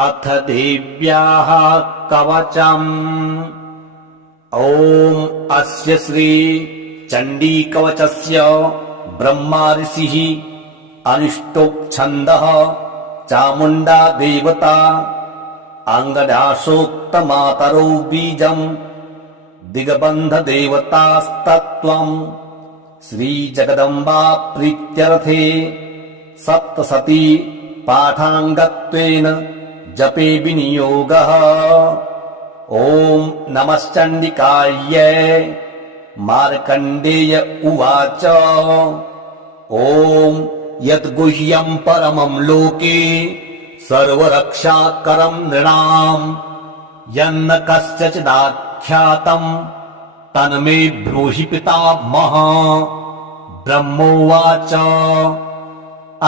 अथ देव्याः कवचम्। ॐ अस्य श्री चण्डीकवचस्य ब्रह्मा ऋषिः अनुष्टोप चामुण्डा देवता अङ्गदासोक्तमातरौ बीजम् दिग्बन्ध देवतास्तत्त्वम् श्रीजगदम्बा प्रीत्यर्थे सप्तशती पाठाङ्गत्वेन जपे विनियोगः। ॐ नमश्चण्डिकायै। मार्कण्डेय उवाच। ॐ यद्गुह्यम् परमम् लोके सर्वरक्षाकरम् नृणाम् यन्न कस्यचिदाख्यातम् तन्मे ब्रूहि पितामह। ब्रह्मोवाच।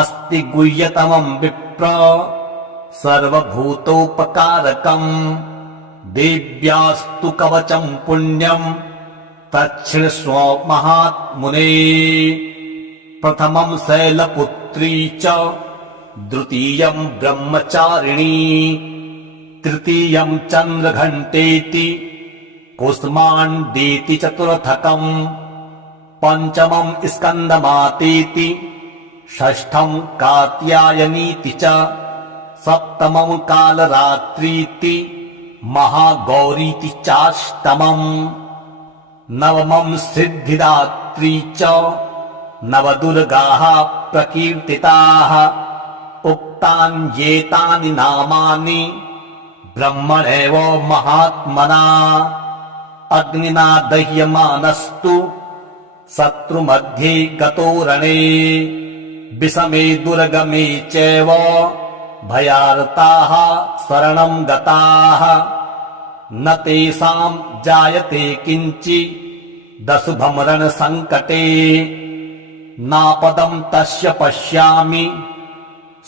अस्ति गुह्यतमम् विप्र सर्वभूतोपकारकम् देव्यास्तु कवचम् पुण्यम् तच्छृण्वस्व महात्मुने। प्रथमम् शैलपुत्री च द्वितीयम् ब्रह्मचारिणी तृतीयम् चन्द्रघण्टेति कुष्माण्डेति चतुर्थकम् पञ्चमम् स्कन्दमातेति षष्ठम् कात्यायनीति च सप्तमम् कालरात्रीति महागौरीति चाष्टमम् नवमम् सिद्धिदात्री च नवदुर्गाः प्रकीर्तिताः। उक्तान्येतानि नामानि ब्रह्मणैव महात्मना अग्निना दह्यमानस्तु शत्रुमध्ये गतो रणे विषमे दुर्गमे चैव भयार्ताः शरणम् गताः न तेषाम् जायते किञ्चिदशुभम् रणसङ्कटे नापदम् तस्य पश्यामि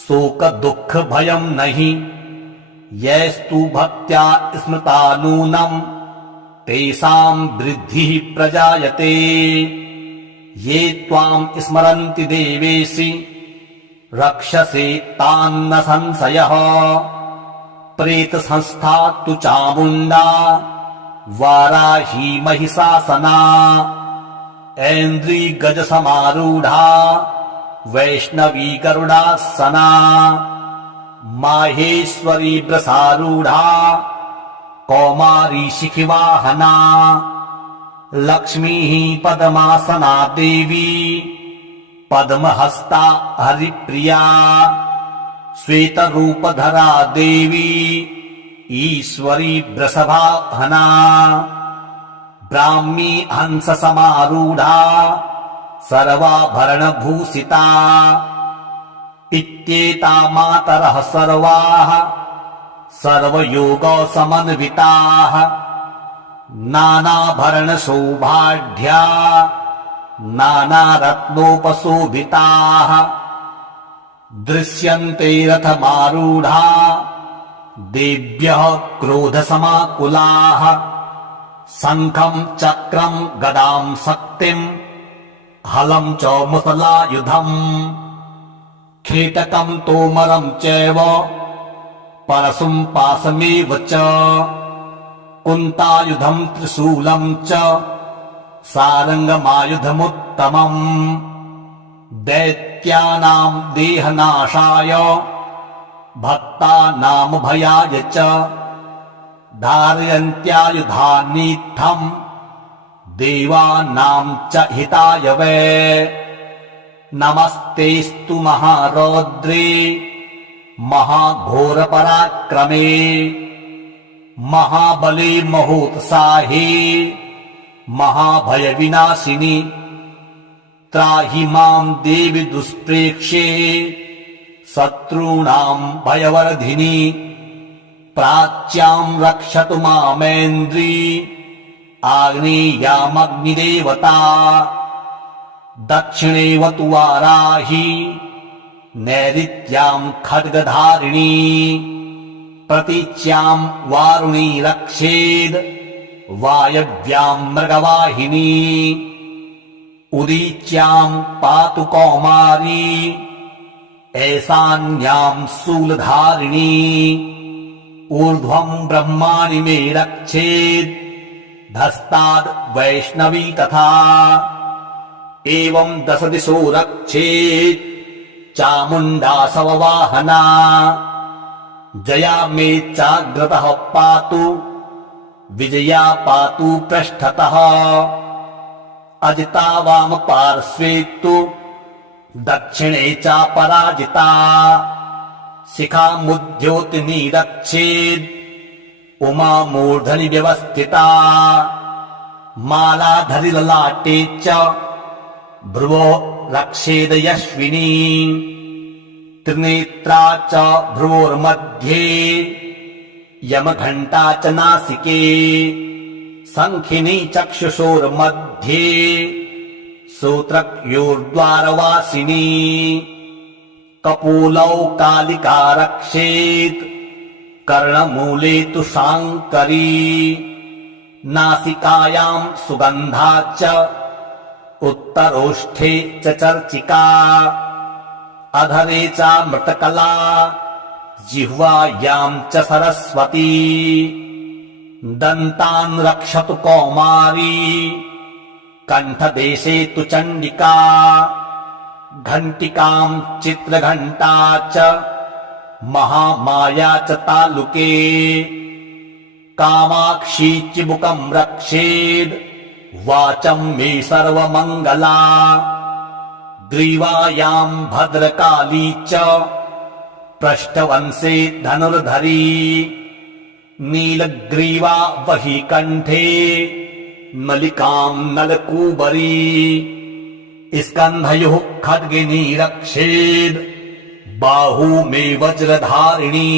शोकदुःखभयम् नहि यैस्तु भक्त्या स्मृता नूनम् तेषाम् वृद्धिः प्रजायते। ये त्वाम् स्मरन्ति देवेशि रक्षसे तान्न संशयः। प्रेतसंस्था तु चामुण्डा वाराही महिषासना ऐन्द्री गजसमारूढा वैष्णवी गरुडासना माहेश्वरी वृषारूढा कौमारी शिखिवाहना लक्ष्मीः पद्मासना देवी पद्महस्ता हरिप्रिया श्वेतरूपधरा देवी ईश्वरी वृषभाहना ब्राह्मी हंससमारूढा सर्वाभरणभूषिता इत्येता मातरः सर्वाः सर्वयोगसमन्विताः नानाभरणशोभाढ्या नानारत्नोपशोभिताः दृश्यन्ते रथमारूढा देव्यः क्रोधसमाकुलाः शङ्खम् चक्रम् गदाम् शक्तिम् हलम् च मुसलायुधम् खेटकम् तोमरम् चैव परशुम् पाशमेव च कुन्तायुधम् त्रिशूलम् च सारङ्गमायुधमुत्तमम् दैत्यानाम् देहनाशाय भक्तानाम् भयाय च धारयन्त्यायुधानीत्थम् देवानाम् च हिताय वै। नमस्तेस्तु महारौद्रे महाघोरपराक्रमे महाबले महोत्साहे महाभयविनाशिनि त्राहि माम् देवि दुष्प्रेक्ष्ये शत्रूणाम् भयवर्धिनि प्राच्याम् रक्षतु मामेन्द्री आग्नेयामग्निदेवता दक्षिणेवतु वाराही नैऋत्याम् खड्गधारिणी प्रतीच्याम् वारुणी रक्षेद् वायव्याम् मृगवाहिनी उदीच्याम् पातु कौमारी ऐसान्याम् शूलधारिणी ऊर्ध्वं ब्रह्माणि मे रक्षेत् धस्ताद् वैष्णवी तथा एवं 10 दिशो रक्षेत् चामुण्डासव वाहना जया मे चाग्रतः पातु विजया पातु पृष्ठतः अजिता वाम पार्श्वे तु दक्षिणे चापराजिता शिखामुद्योतिनी रक्षेत् उमा मूर्धनि व्यवस्थिता मालाधरि ललाटे च भ्रुवो रक्षेद यश्विनी त्रिनेत्रा च भ्रुवोर्मध्ये यमघण्टा च नासिके शङ्खिनी चक्षुषोर्मध्ये सूत्रक्योर्द्वारवासिनी कपोलौ कालिका रक्षेत् कर्णमूले तु शाङ्करी नासिकायां सुगन्धा च उत्तरोष्ठे च चर्चिका अधरे चामृतकला जिह्वायां च सरस्वती दन्तान् रक्षतु कौमारी कण्ठदेशे तु चण्डिका घण्टिकां चित्रघण्टा च महामाया च तालुके कामाक्षी चिबुकं रक्षेद् वाचं मे सर्वमङ्गला ग्रीवायां भद्रकाली च पृष्ठवंशे धनुर्धरी नीलग्रीवा वही कण्ठे नलिकां नलकूबरी स्कन्धयोः खड्गिनी रक्षेद् बाहू मे वज्रधारिणी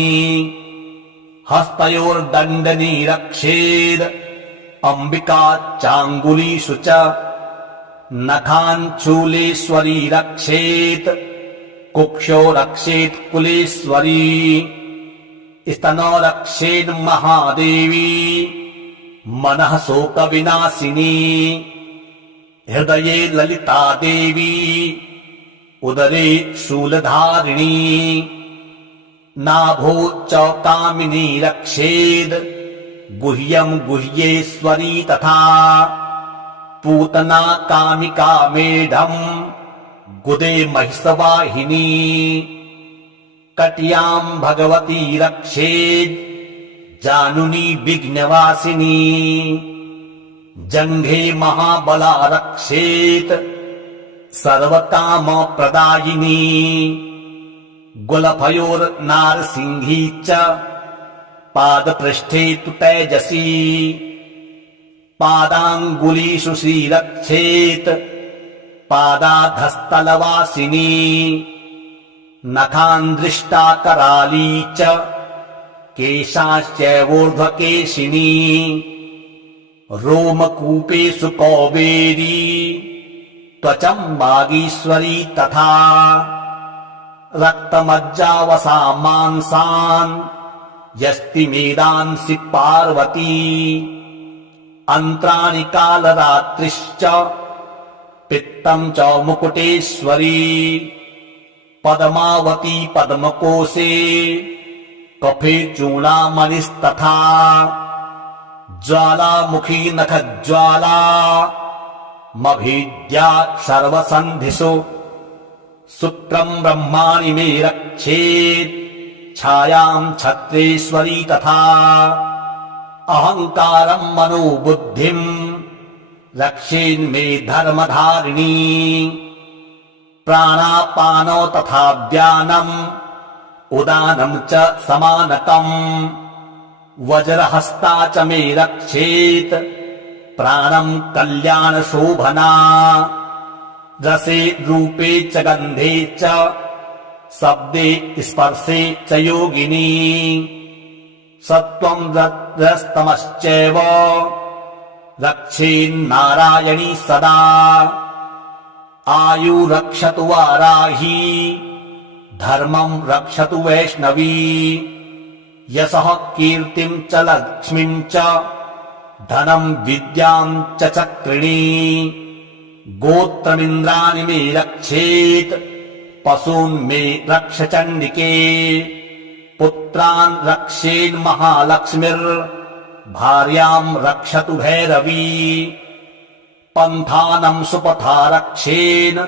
हस्तयोर्दण्डनी रक्षेद् अम्बिका चाङ्गुलीषु च नखाञ्चूलेश्वरी रक्षेत् कुक्षो रक्षेत् कुलेश्वरी स्तनो रक्षेन् महादेवी मनः शोकविनाशिनी हृदये ललिता देवी उदरे शूलधारिणी नाभो च कामिनी रक्षेद् गुह्यं गुह्येश्वरी तथा पूतना कामिका मेढम् गुदे महिषवाहिनी कट्यां भगवती रक्षेद् जानुनी विघ्नवासिनी जङ्घे महाबला रक्षेत् सर्वकामप्रदायिनी गुलफयोर्नारसिंही च पादपृष्ठे तु तेजसी पादाङ्गुलीषु श्रीरक्षेत् पादाधस्तलवासिनी नखान्दृष्टा कराली च केशाश्चैवोर्ध्वकेशिनी रोमकूपेषु कौबेरी त्वचं वागीश्वरी तथा रक्तमज्जावसा मांसान् यस्ति मेदांसि पार्वती अन्त्राणि कालरात्रिश्च पित्तं च मुकुटेश्वरी पद्मावती पद्मकोशे कफे चूडामणिस्तथा ज्वालामुखी नखज्वाला मभीद्या सर्वसन्धिषु शुक्रं ब्रह्माणि मे रक्षेत् छायां छत्रेश्वरी तथा अहङ्कारं मनोबुद्धिं रक्षेन्मे धर्मधारिणी प्राणापानो तथा व्यानम् उदानं च समानकम् वज्रहस्ता च मे रक्षेत् प्राणं कल्याणशोभना रसे रूपे च गन्धे च शब्दे स्पर्शे च योगिनी सत्त्वं रजस्तमश्चैव रक्षेन्नारायणी सदा आयु रक्षतु वाराही धर्मं रक्षतु वैष्णवी यशः कीर्तिं च लक्ष्मीं च धनं विद्यां च चक्रिणी गोत्रमिन्द्राणि मे रक्षेत् पशून् मे रक्ष चण्डिके पुत्रान् रक्षेन् महालक्ष्मीर् भार्याम् रक्षतु भैरवी पन्थानम् सुपथा रक्षेन्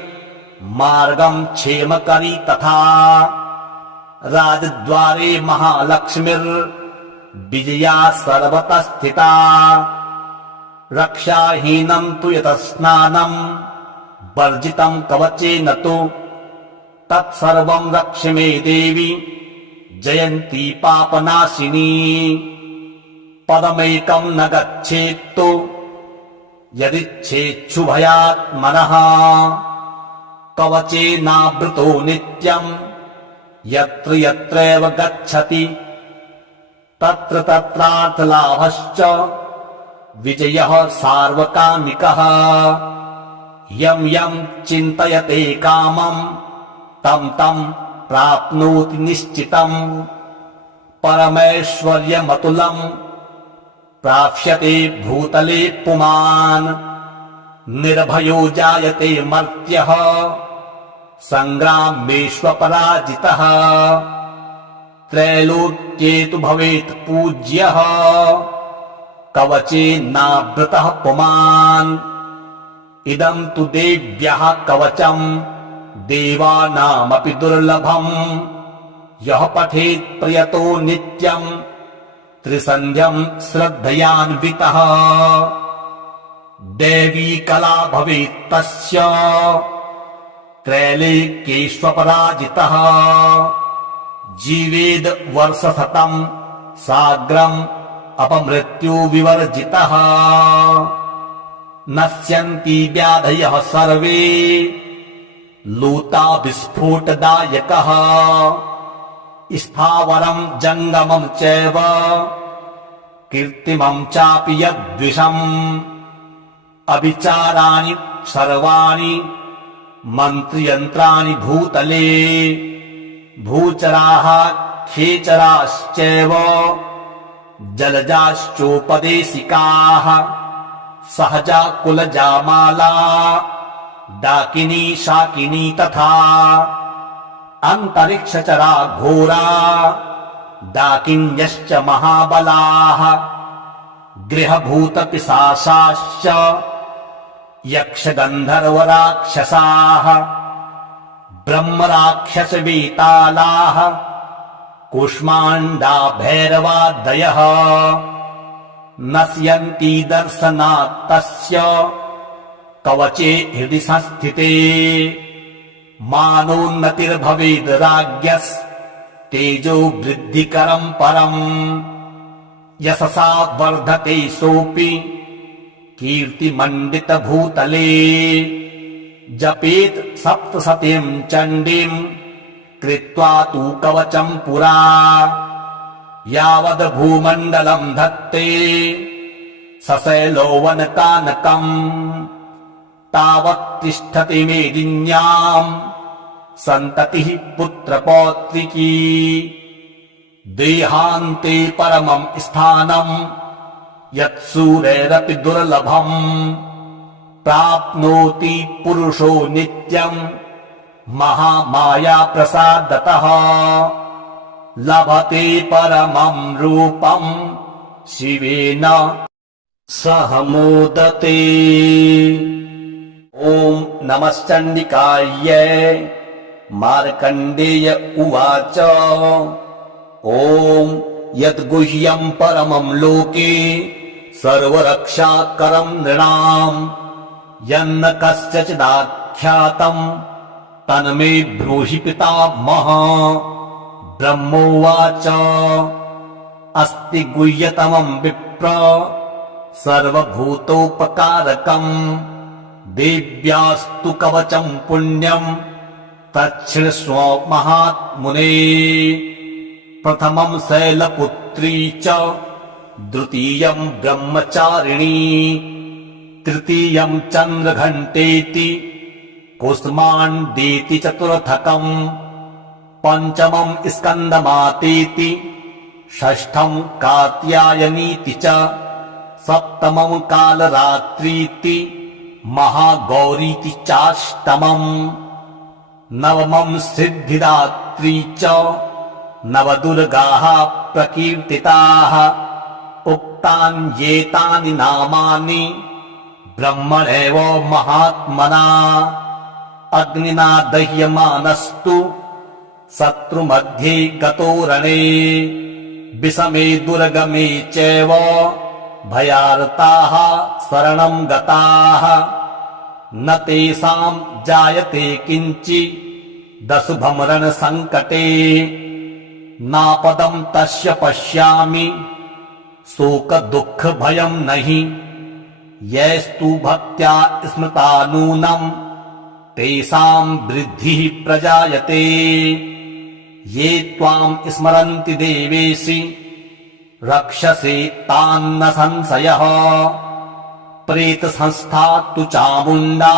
मार्गम् क्षेमकरी तथा राजद्वारे महालक्ष्मीर् विजया सर्वतः स्थिता रक्षाहीनम् तु यतः स्नानम् वर्जितम् कवचेन तु तत्सर्वम् रक्ष मे देवी जयन्ती पापनाशिनी पदमेकम् न गच्छेत्तु यदिच्छेच्छुभयात्मनः कवचेनावृतो नित्यम् यत्र यत्रैव गच्छति तत्र तत्रार्थलाभश्च विजयः सार्वकामिकः यम् यम् चिन्तयते कामम् तम् तम् प्राप्नोति निश्चितम् परमैश्वर्यमतुलम् प्राप्स्यते भूतले पुमान् निर्भयो जायते मर्त्यः सङ्ग्रामेष्वपराजितः त्रैलोक्ये तु भवेत् पूज्यः कवचेनावृतः पुमान् इदम् तु देव्यः कवचम् देवानामपि दुर्लभम् यः पठेत् प्रयतो नित्यम् त्रिसन्ध्यम् श्रद्धयान्वितः देवी कला भवेत् तस्य त्रैलोक्येष्वपराजितः जीवेद् वर्षशतम् साग्रम् अपमृत्यु विवर्जितः नश्यन्ति व्याधयः सर्वे लूता विस्फोटदायकः स्थावरम् जङ्गमम् चैव कीर्तिमम् चापि यद्विषम् अविचाराणि सर्वाणि मन्त्रयन्त्राणि भूतले भूचराः खेचराश्चैव जलजाश्चोपदेशिकाः सहजा कुलजामाला डाकिनी शाकिनी तथा अन्तरिक्षचरा घोरा डाकिन्यश्च महाबलाः गृहभूतपिशाचाश्च यक्षगन्धर्वराक्षसाः ब्रह्मराक्षसवेतालाः कूष्माण्डा भैरवादयः नश्यन्ति दर्शनात् तस्य कवचे हृदि संस्थिते मानोन्नतिर्भवेद् राज्ञस्तेजो वृद्धिकरम् परम् यशसा वर्धते सोऽपि कीर्तिमण्डितभूतले जपेत् सप्तशतीम् चण्डीम् कृत्वा तु कवचम् पुरा यावद् भूमण्डलम् धत्ते सशैलो वनकानकम् तावत् तिष्ठति मेदिन्याम् सन्ततिः पुत्रपौत्रिकी देहान्ते परमम् स्थानम् यत्सूरैरपि दुर्लभम् प्राप्नोति पुरुषो नित्यम् महामाया प्रसादतः लभते परमम् रूपम् शिवेन सह मोदते। ॐ नमश्चण्डिकायै मार्कण्डेय उवाच ॐ यद्गुह्यम् परमम् लोके सर्वरक्षाकरम् नृणाम् यन्न कस्यचिदाख्यातम् तन्मे ब्रूहि पितामह। ब्रह्मोवाच अस्ति गुह्यतमम् विप्र सर्वभूतोपकारकम् देव्यास्तु कवचम् पुण्यम् तच्छृण्वस्व महात्मुने। प्रथमम् शैलपुत्री च द्वितीयम् ब्रह्मचारिणी तृतीयम् चन्द्रघण्टेति कुष्माण्डेति चतुर्थकम् पञ्चमम् स्कन्दमातेति षष्ठम् कात्यायनीति च सप्तमम् कालरात्रीति महागौरीति चाष्टमम् नवमम् सिद्धिदात्री च नवदुर्गाः प्रकीर्तिताः उक्तान्येतानि नामानि ब्रह्मणेव महात्मना अग्निना दह्यमानस्तु शत्रुमध्ये गतो रणे विषमे दुर्गमे चैव भयार्ताः शरणं गताः न तेषां जायते किञ्चिदशुभं रणसङ्कटे नापदं तस्य पश्यामि शोकदुःखभयं नहि यैस्तु भक्त्या स्मृता नूनं तेषां वृद्धिः प्रजायते ये त्वां स्मरन्ति देवेशि रक्षसे तान्न संशयः प्रेतसंस्था तु चामुण्डा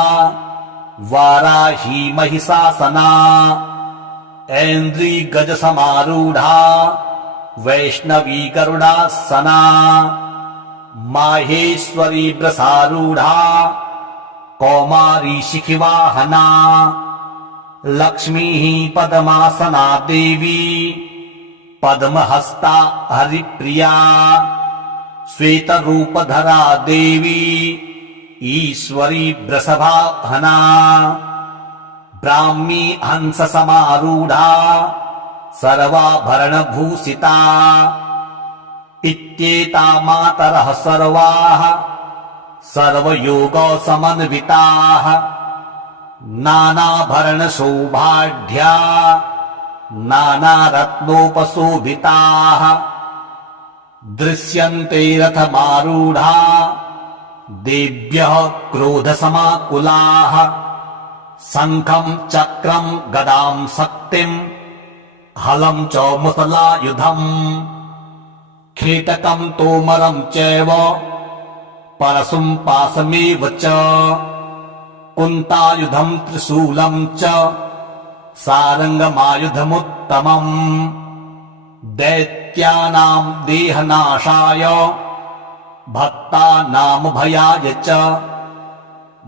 वाराही महिषासना ऐन्द्री गजसमारूढा वैष्णवी गरुडासना माहेश्वरी वृषारूढा कौमारी शिखिवाहना लक्ष्मीः पद्मासना देवी पद्महस्ता हरिप्रिया श्वेतरूपधरा देवी ईश्वरी वृषभाहना ब्राह्मी हंससमारूढा सर्वाभरणभूषिता इत्येता मातरः सर्वाः सर्वयोगसमन्विताः नानाभरणशोभाढ्या नानारत्नोपशोभिताः दृश्यन्ते रथमारूढा देव्यः क्रोधसमाकुलाः शङ्खं चक्रं गदां शक्तिं हलं च मुसलायुधम् खेटकं तोमरं चैव परशुं पाशमेव च कुन्तायुधं त्रिशूलं च सारङ्गमायुधमुत्तमम् दैत्यानां देहनाशाय भक्तानामभयाय च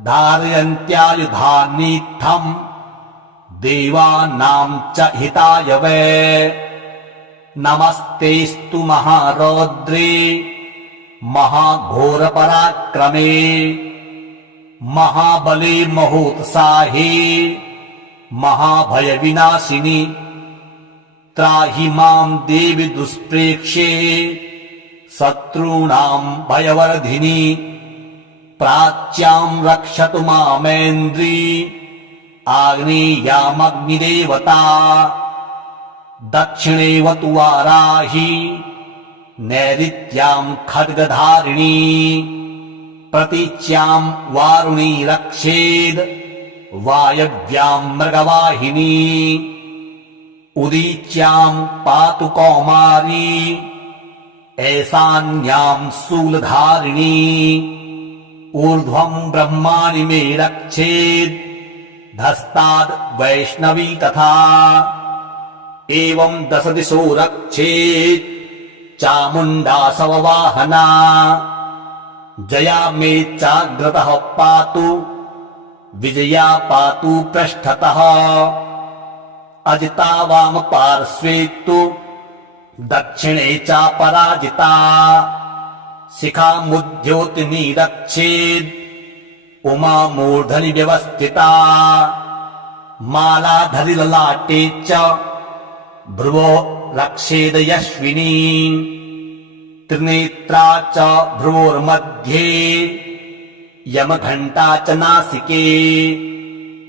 धारयन्त्यायुधानीत्थम् देवानां च हिताय वै नमस्तेस्तु महारौद्रे महाघोरपराक्रमे महाबले महोत्साहे महाभयविनाशिनि त्राहि मां देवि दुष्प्रेक्ष्ये शत्रूणां भयवर्धिनि प्राच्यां रक्षतु मामेन्द्री आग्नेयामग्निदेवता दक्षिणेवतु वाराही नैऋत्यां खड्गधारिणी प्रतीच्यां वारुणी रक्षेद् वायव्यां मृगवाहिनी उदीच्यां पातु कौमारी ऐशान्यां शूलधारिणी ऊर्ध्वं ब्रह्माणि मे रक्षेद् धस्ताद् वैष्णवी तथा एवं दश दिशो रक्षेत् चामुण्डा शववाहना जया मे चाग्रतः पातु विजया पातु पृष्ठतः अजिता वाम पार्श्वे तु दक्षिणे चापराजिता शिखामुद्योतिनी रक्षेद् उमा मूर्धनि व्यवस्थिता मालाधरि ललाटे च भ्रुवो रक्षेद यश्विनी त्रिनेत्रा च भ्रुवोर्मध्ये यमघण्टा च नासिके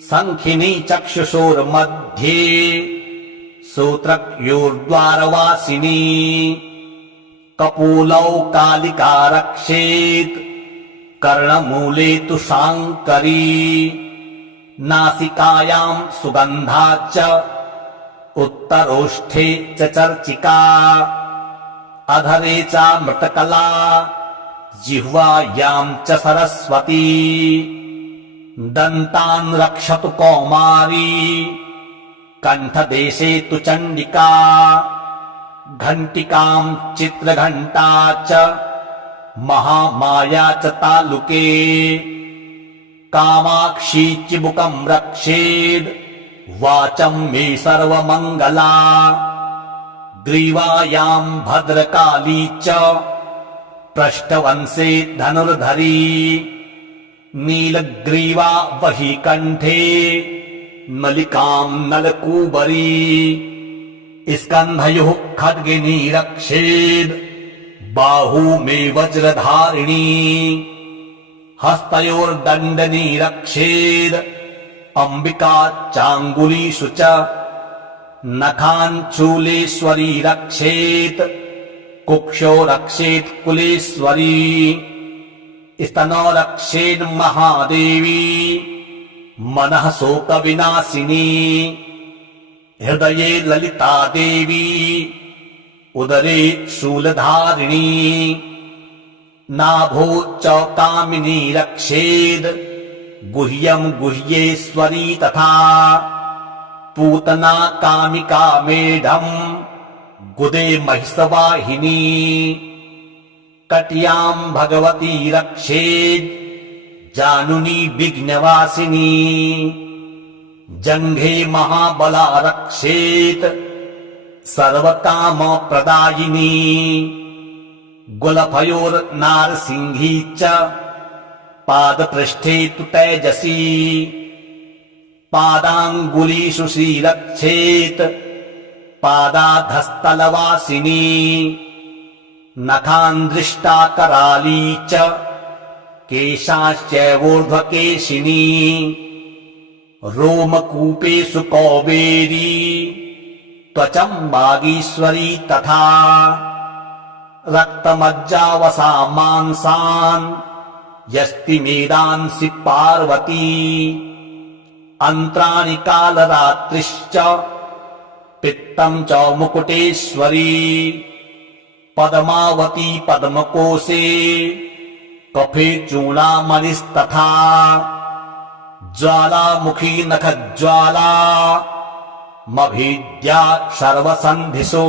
शङ्खिनी चक्षुषोर्मध्ये श्रोत्रयोर्द्वारवासिनी कपोलौ कालिका रक्षेत् कर्णमूले तु शाङ्करी नासिकायां सुगन्धा च उत्तरोष्ठे च चर्चिका अधरे चामृतकला जिह्वायां च सरस्वती दन्तान् रक्षतु कौमारी कण्ठदेशे तु चण्डिका घण्टिकां चित्रघण्टा च महामाया च तालुके कामाक्षी चिबुकं रक्षेद् वाचं मे सर्वमङ्गला ग्रीवायाम् भद्रकाली च पृष्ठवंशे धनुर्धरी नीलग्रीवा वही कण्ठे नलिकाम् नलकूबरी स्कन्धयोः खड्गिनी रक्षेद् बाहू मे वज्रधारिणी हस्तयोर्दण्डनी रक्षेद् अम्बिका चाङ्गुलीषु च नखान् शूलेश्वरी रक्षेत् कुक्षो रक्षेत् कुलेश्वरी स्तनो रक्षेन् महादेवी मनः शोकविनाशिनी हृदये ललिता देवी उदरे शूलधारिणी नाभो च कामिनी रक्षेद् गुह्यम् गुह्येश्वरी तथा पूतना कामिका मेढम् गुदे महिषवाहिनी कट्याम् भगवती रक्षेद् जानुनी विघ्नवासिनी जङ्घे महाबला रक्षेत् सर्वकामप्रदायिनी गुलफयोर्नारसिंही च पादपृष्ठे तु तेजसी पादाङ्गुलीषु श्रीरक्षेत् पादाधस्तलवासिनी नखान् कराली च केशाश्चैवोर्ध्वकेशिनी रोमकूपेषु कौबेरी त्वचम् वागीश्वरी तथा रक्तमज्जावसा मांसान् यस्ति मेदांसि पार्वती अन्त्राणि कालरात्रिश्च पित्तम् च मुकुटेश्वरी पद्मावती पद्मकोशे कफे चूडामणिस्तथा ज्वालामुखी नखज्वाला मभीद्या सर्वसन्धिषु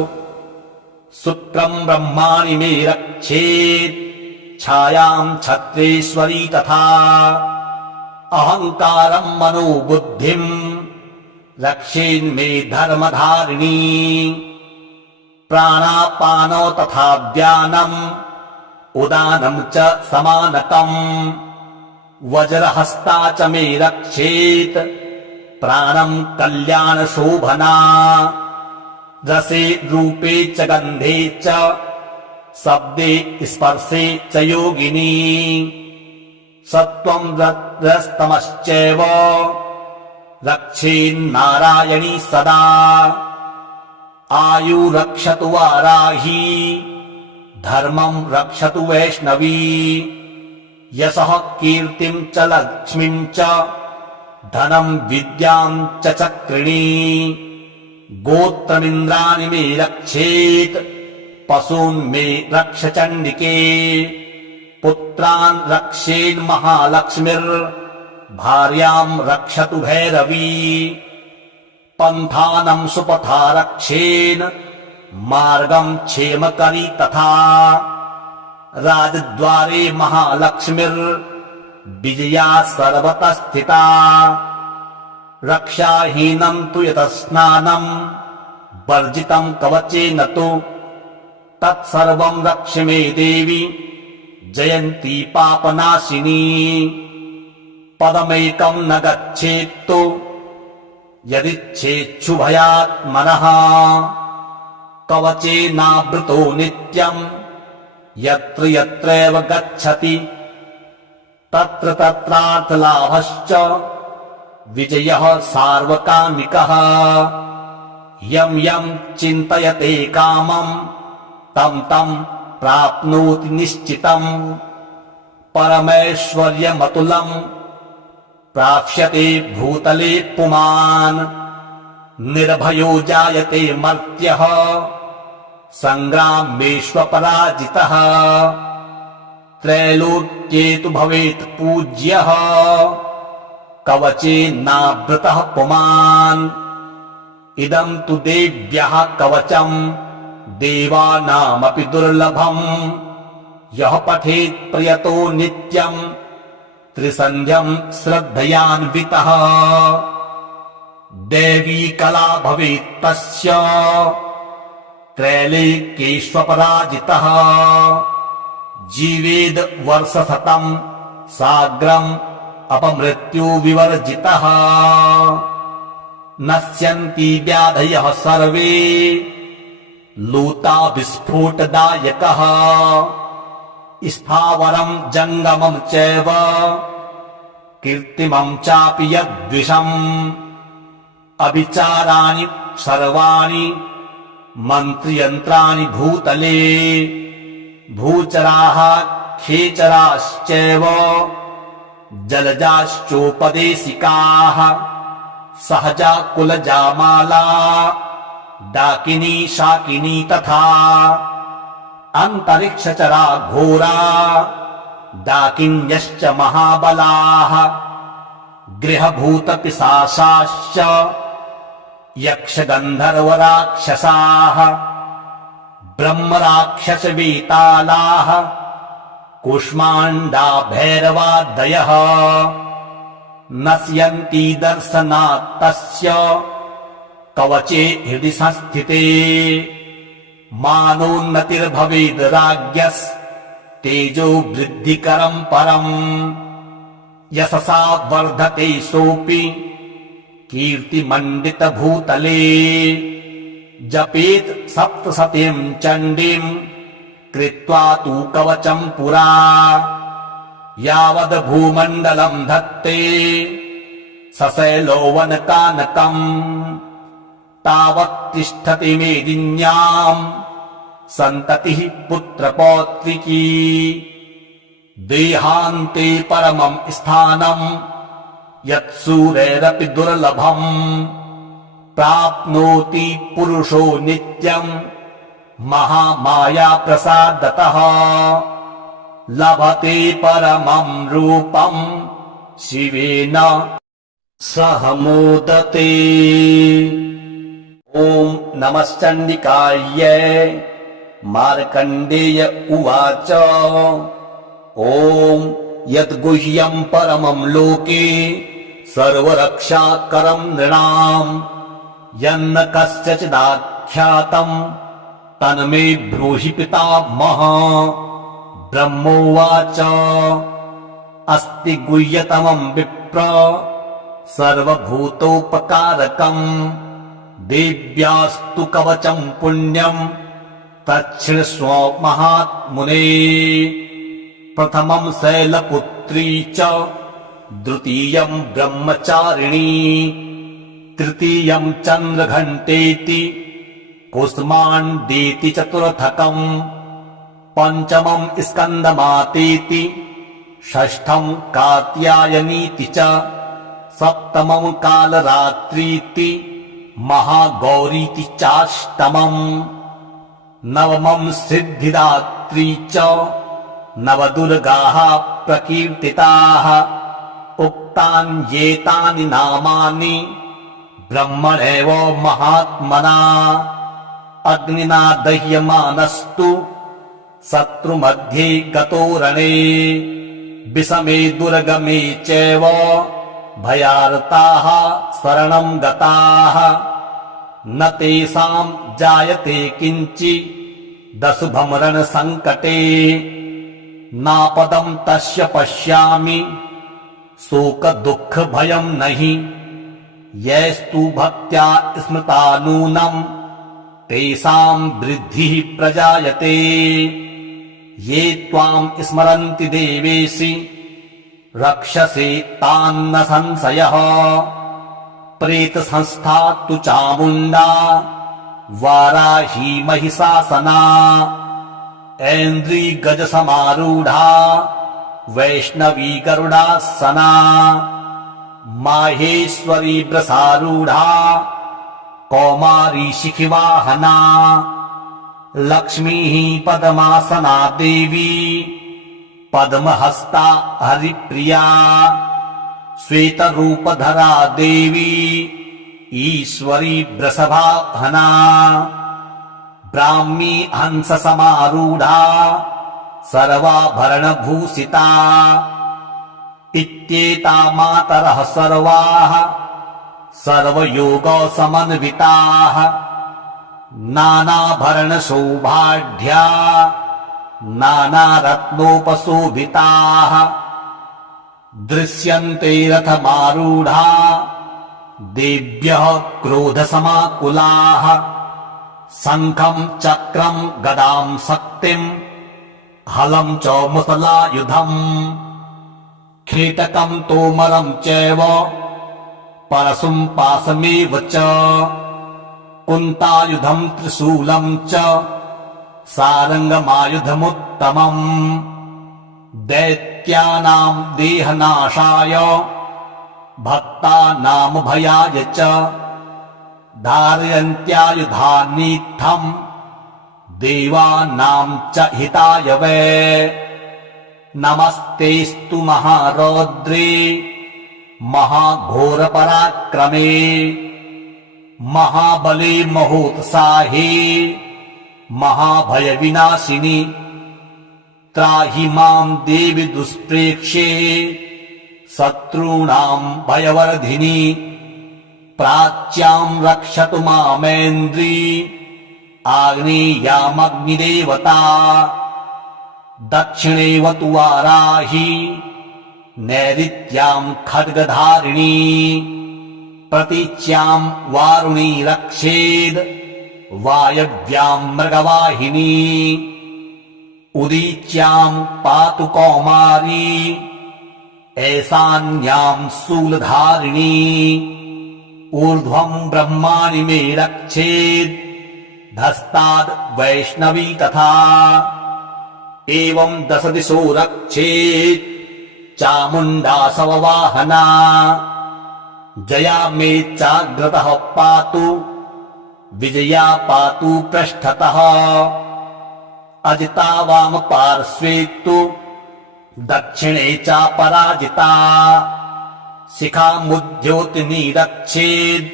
शुक्रम् ब्रह्माणि मे रक्षेत् छायाम् छत्रेश्वरी तथा अहङ्कारम् मनोबुद्धिम् रक्षेन्मे धर्मधारिणी प्राणापानो तथा व्यानम् उदानम् च समानकम् वज्रहस्ता च मे रक्षेत् प्राणम् कल्याणशोभना रसे रूपे च गन्धे च शब्दे स्पर्शे च योगिनी सत्त्वम् रजस्तमश्चैव रक्षेन्नारायणी सदा आयु रक्षतु वाराही धर्मम् रक्षतु वैष्णवी यशः कीर्तिम् च लक्ष्मीम् च धनम् विद्याम् च चक्रिणी गोत्रमिन्द्राणि मे रक्षेत् पशून् मे रक्ष चण्डिके पुत्रान् रक्षेन्महालक्ष्मीर्भार्याम् रक्षतु भैरवी पन्थानम् सुपथा रक्षेन् मार्गम् क्षेमकरी तथा राजद्वारे महालक्ष्मीर्विजया सर्वतः स्थिता रक्षाहीनम् तु यतः स्नानम् वर्जितम् कवचेन तु तत्सर्वम् रक्ष मे देवी जयन्ती पापनाशिनी पदमेकम् न गच्छेत्तु यदिच्छेच्छुभयात्मनः कवचेनावृतो नित्यम् यत्र यत्रैव गच्छति तत्र तत्रार्थलाभश्च विजयः सार्वकामिकः यम् यम् चिन्तयते कामम् तम् तम् प्राप्नोति निश्चितम् परमैश्वर्यमतुलम् प्राप्स्यते भूतले पुमान् निर्भयो जायते मर्त्यः सङ्ग्रामेष्वपराजितः त्रैलोक्ये तु भवेत् पूज्यः कवचेनावृतः पुमान् इदम् तु देव्यः कवचम् देवानामपि दुर्लभम् यः पठेत् प्रयतो नित्यम् त्रिसन्ध्यम् श्रद्धयान्वितः दैवी कला भवेत् तस्य त्रैलोक्येष्वपराजितः जीवेद वर्षशतम् साग्रम् अपमृत्यु विवर्जितः नश्यन्ति व्याधयः सर्वे लूता विस्फोटदायकः स्थावरम् जङ्गमम् चैव कृत्रिमम् चापि यद्विषम् अविचाराणि सर्वाणि मन्त्रयन्त्राणि भूतले भूचराः खेचराश्चैव जलजाश्चोपदेशिकाः सहजा कुलजामाला डाकिनी शाकिनी तथा अन्तरिक्षचरा घोरा डाकिन्यश्च महाबलाः गृहभूतपिशाचाश्च यक्षगन्धर्वराक्षसाः ब्रह्मराक्षसवेतालाः कूष्माण्डा भैरवादयः नश्यन्ति दर्शनात् तस्य कवचे हृदि संस्थिते मानोन्नतिर्भवेद् राज्ञस्तेजो वृद्धिकरम् परम् यशसा वर्धते सोऽपि कीर्तिमण्डितभूतले जपेत् सप्तशतीम् चण्डीम् कृत्वा तु कवचम् पुरा यावद् भूमण्डलम् धत्ते सशैलोवनकानकम् तावत् तिष्ठति मेदिन्याम् सन्ततिः पुत्रपौत्रिकी देहान्ते परमम् स्थानम् यत्सूरैरपि दुर्लभम् प्राप्नोति पुरुषो नित्यम् महामाया प्रसादतः लभते परमम् रूपम् शिवेन सह मोदते। ॐ नमश्चण्डिकायै मार्कण्डेय उवाच ॐ यद्गुह्यम् परमम् लोके सर्वरक्षाकरम् नृणाम् यन्न कस्यचिदाख्यातम् तन्मे ब्रूहि पितामह। ब्रह्मोवाच अस्ति गुह्यतमम् विप्र सर्वभूतोपकारकम् देव्यास्तु कवचम् पुण्यम् तच्छृण्वस्व महात्मुने। प्रथमम् शैलपुत्री च द्वितीयम् ब्रह्मचारिणी तृतीयम् चन्द्रघण्टेति कुष्माण्डेति चतुर्थकम् पञ्चमम् स्कन्दमातेति षष्ठम् कात्यायनीति च सप्तमम् कालरात्रीति महागौरीति चाष्टमम् नवमम् सिद्धिदात्री च नवदुर्गाः प्रकीर्तिताः उक्तान्येतानि नामानि ब्रह्मणैव महात्मना अग्निना दह्यमानस्तु शत्रुमध्ये गतो रणे विषमे दुर्गमे चैव भयार्ताः शरणम् गताः न तेषाम् जायते किञ्चिदशुभम् रणसङ्कटे नापदम् तस्य पश्यामि शोकदुःखभयम् नहि यैस्तु भक्त्या स्मृता नूनम् तेषाम् वृद्धिः प्रजायते ये त्वाम् स्मरन्ति देवेशि रक्षसे तान्न संशयः प्रेतसंस्था तु चामुण्डा वाराही महिषासना ऐन्द्री गजसमारूढा वैष्णवी गरुडासना माहेश्वरी वृषारूढा कौमारी शिखिवाहना लक्ष्मीः पद्मासना देवी पद्महस्ता हरिप्रिया श्वेतरूपधरा देवी ईश्वरी वृषभाहना ब्राह्मी हंस समारूढ़ा सर्वाभरणभूषिता इत्येता मातरः सर्वाः सर्वयोग समन्विताः नानाभरणशोभाढ्या नानारत्नोपशोभिताः दृश्यन्ते रथमारूढा देव्यः क्रोधसमाकुलाः शङ्खं चक्रं गदां शक्तिं हलं च मुसलायुधम् खेटकं तोमरं चैव परशुं पाशमेव च कुन्तायुधं त्रिशूलं च सारङ्गमायुधमुत्तमम् दैत्यानां देहनाशाय भक्तानामभयाय च धारयन्त्यायुधानीत्थम् देवानां च हिताय वै नमस्तेस्तु महारौद्रे महाघोरपराक्रमे महाबले महोत्साहे महाभयविनाशिनि त्राहि मां देवि दुष्प्रेक्ष्ये शत्रूणां भयवर्धिनि प्राच्यां रक्षतु मामेन्द्री आग्नेयामग्निदेवता दक्षिणेवतु वाराही नैऋत्यां खड्गधारिणी प्रतीच्यां वारुणी रक्षेद् वायव्यां मृगवाहिनी उदीच्यां पातु कौमारी ऐशान्यां शूलधारिणी ऊर्ध्वं ब्रह्माणि मे रक्षेद् धस्ताद् वैष्णवी तथा एवं दश दिशो रक्षेत् चामुण्डा शववाहना जया मे चाग्रतः पातु विजया पातु पृष्ठतः अजिता वाम पार्श्वे तु दक्षिणे चापराजिता शिखामुद्योतिनी रक्षेद्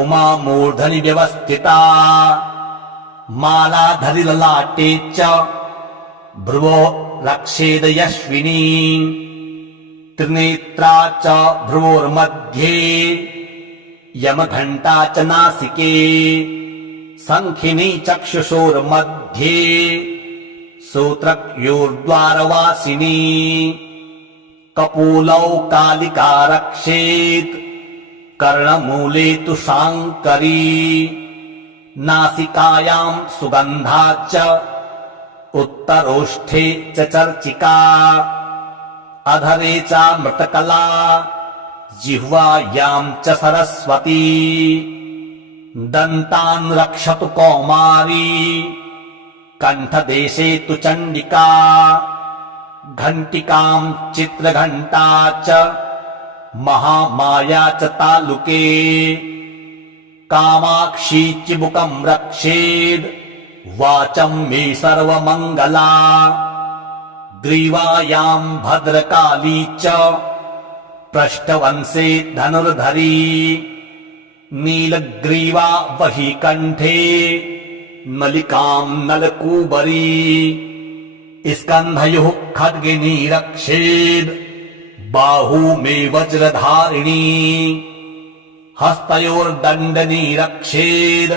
उमा मूर्धनि व्यवस्थिता मालाधरि ललाटे च भ्रुवो रक्षेद यश्विनी त्रिनेत्रा च भ्रुवोर्मध्ये यमघण्टा च नासिके शङ्खिनी चक्षुषोर्मध्ये श्रोत्रयोर्द्वारवासिनी कपोलौ कालिका रक्षेत् कर्णमूले तु शाङ्करी नासिकायां सुगन्धा च उत्तरोष्ठे च चर्चिका अधरे चामृतकला जिह्वायां च सरस्वती दन्तान् रक्षतु कौमारी कण्ठदेशे तु चण्डिका घण्टिकां चित्रघण्टा च महामाया च तालुके कामाक्षी चिबुकं रक्षेद् वाचं मे सर्वमङ्गला ग्रीवायां भद्रकाली च पृष्ठवंशे धनुर्धरी नीलग्रीवा वही कण्ठे नलिकां नलकूबरी स्कन्धयोः खड्गिनी रक्षेद् बाहू मे वज्रधारिणी हस्तयोर्दण्डनी रक्षेद्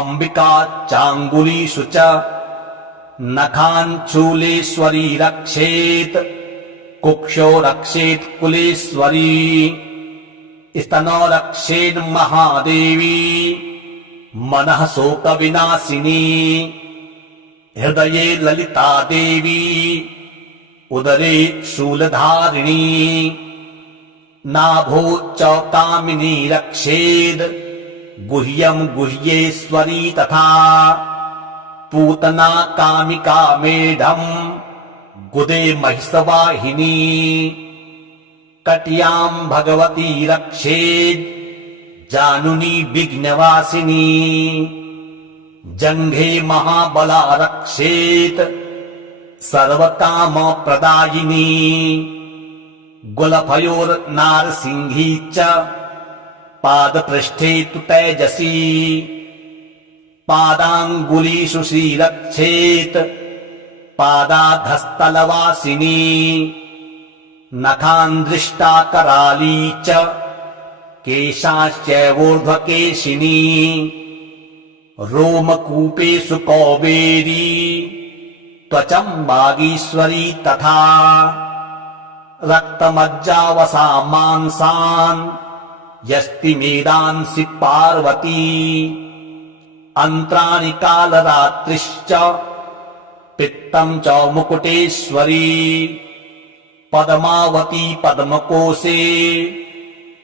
अम्बिका चाङ्गुलीषु च नखान् चूलेश्वरी रक्षेत् कुक्षो रक्षेत् कुलेश्वरी स्तनो रक्षेन् महादेवी मनः शोकविनाशिनी हृदये ललिता देवी उदरे शूलधारिणी नाभो च कामिनी रक्षेद् गुह्यं गुह्येश्वरी तथा पूतना कामिका मेढम् गुदे महिषवाहिनी कट्यां भगवती रक्षेद् जानुनी विघ्नवासिनी जङ्घे महाबला रक्षेत् सर्वकामप्रदायिनी गुलफयोर्नारसिंही च पादपृष्ठे तु तेजसी पादाङ्गुलीषु श्रीरक्षेत् पादाधस्तलवासिनी नखान्दृष्टा कराली च केशाश्चैवोर्ध्वकेशिनी रोमकूपेषु कौबेरी त्वचं वागीश्वरी तथा रक्तमज्जावसा मांसान् यस्ति मेदांसि पार्वती अन्त्राणि कालरात्रिश्च पित्तं च मुकुटेश्वरी पद्मावती पद्मकोशे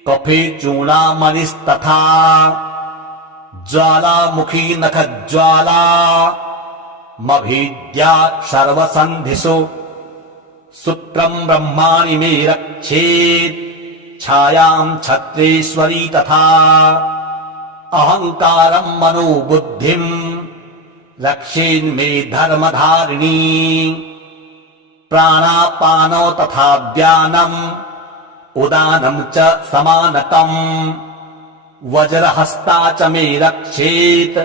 कफे चूडामणिस्तथा ज्वालामुखी नखज्वाला मभीद्या सर्वसन्धिषु शुक्रं ब्रह्माणि मे रक्षेत् छायां छत्रेश्वरी तथा अहङ्कारं मनोबुद्धिं रक्षेन्मे धर्मधारिणी प्राणापानो तथा व्यानम् उदानं च समानकम् वज्रहस्ता च मे रक्षेत्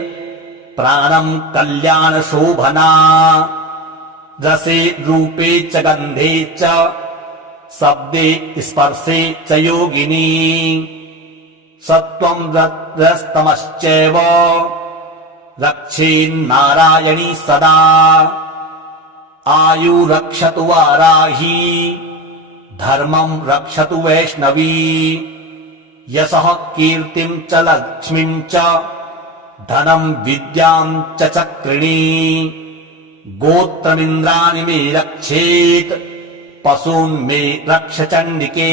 प्राणं कल्याणशोभना रसे रूपे च गन्धे च शब्दे स्पर्शे च योगिनी सत्त्वं रजस्तमश्चैव रक्षेन्नारायणी सदा आयु रक्षतु वाराही धर्मं रक्षतु वैष्णवी यशः कीर्तिं च लक्ष्मीं च धनं विद्यां च चक्रिणी गोत्रमिन्द्राणि मे रक्षेत् पशून् मे रक्ष चण्डिके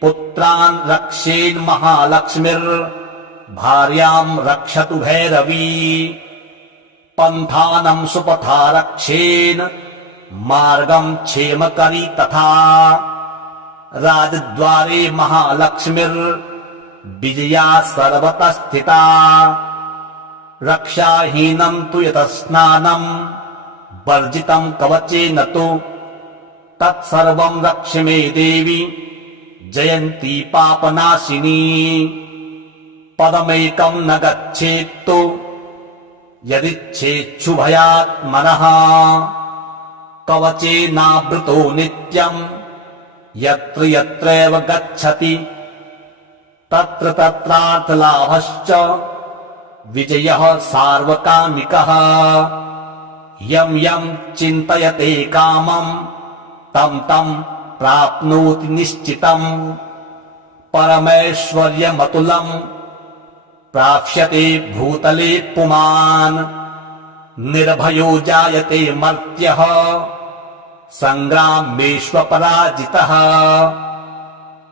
पुत्रान् रक्षेन्महालक्ष्मीर्भार्यां रक्षतु भैरवी पन्थानं सुपथा रक्षेन् मार्गं क्षेमकरी तथा राजद्वारे महालक्ष्मीर्विजया सर्वतः स्थिता रक्षाहीनं तु यतस्नानं वर्जितं कवचेन तु तत्सर्वं रक्ष मे देवी जयन्ती पापनाशिनी पदमेकं न गच्छेत्तु यदिच्छेच्छुभयात्मनः कवचेनावृतो नित्यं यत्र यत्रैव गच्छति तत्र तत्रार्थलाभश्च विजयः सार्वकामिकः यं यं चिन्तयते कामं तं तं प्राप्नोति निश्चितम् परमैश्वर्यमतुलम् प्राप्स्यते भूतले पुमान् निर्भयो जायते मर्त्यः सङ्ग्रामेष्वपराजितः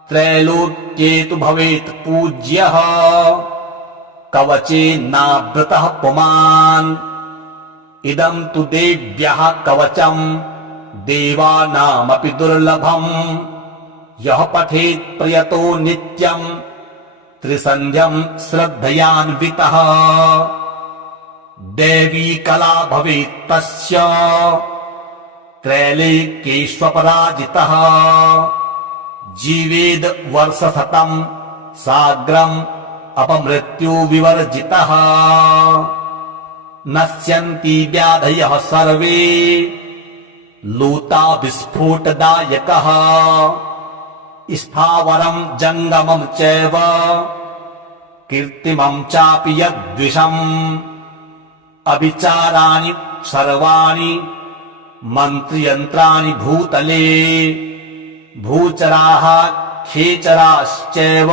त्रैलोक्ये तु भवेत् पूज्यः कवचेनावृतः पुमान् इदं तु देव्यः कवचम् देवानामपि दुर्लभम् यः पठेत् प्रयतो नित्यम् त्रिसन्ध्यम् श्रद्धयान्वितः देवी कला भवेत् तस्य त्रैलोक्येष्वपराजितः जीवेद् वर्षशतं साग्रम् अपमृत्यु विवर्जितः नश्यन्ति व्याधयः सर्वे लूता विस्फोटदायकः स्थावरं जङ्गमं चैव कीर्तिमं चापि यद्विषम् अविचाराणि सर्वाणि मन्त्रयन्त्राणि भूतले भूचराः खेचराश्चैव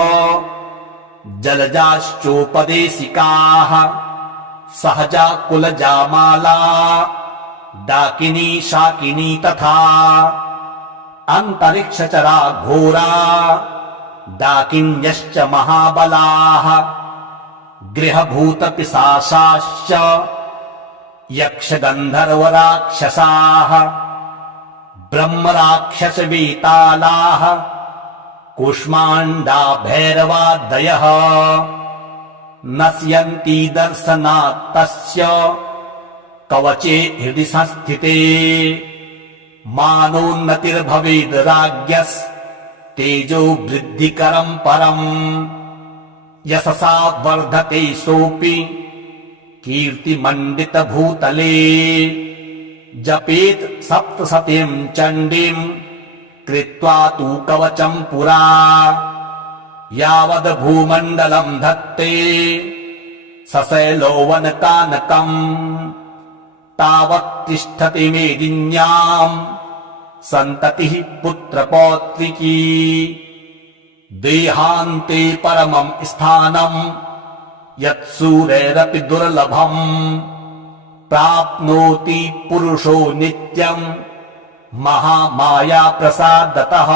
जलजाश्चोपदेशिकाः सहजा कुलजामाला डाकिनी शाकिनी तथा अन्तरिक्षचरा घोरा डाकिन्यश्च महाबलाः गृहभूतपिशाचाश्च यक्षगन्धर्वराक्षसाः ब्रह्मराक्षसवेतालाः कूष्माण्डा भैरवादयः नश्यन्ति दर्शनात् तस्य कवचे हृदि संस्थिते मानोन्नतिर्भवेद् राज्ञस्तेजो वृद्धिकरं परम् यशसा वर्धते सोऽपि कीर्तिमण्डितभूतले जपेत् सप्तशतीं चण्डीं कृत्वा तु कवचं पुरा यावद् भूमण्डलं धत्ते सशैलोवनकानकम् तावत् तिष्ठति मेदिन्याम् सन्ततिः पुत्रपौत्रिकी देहान्ते परमम् स्थानम् यत्सूरैरपि दुर्लभम् प्राप्नोति पुरुषो नित्यम् महामाया प्रसादतः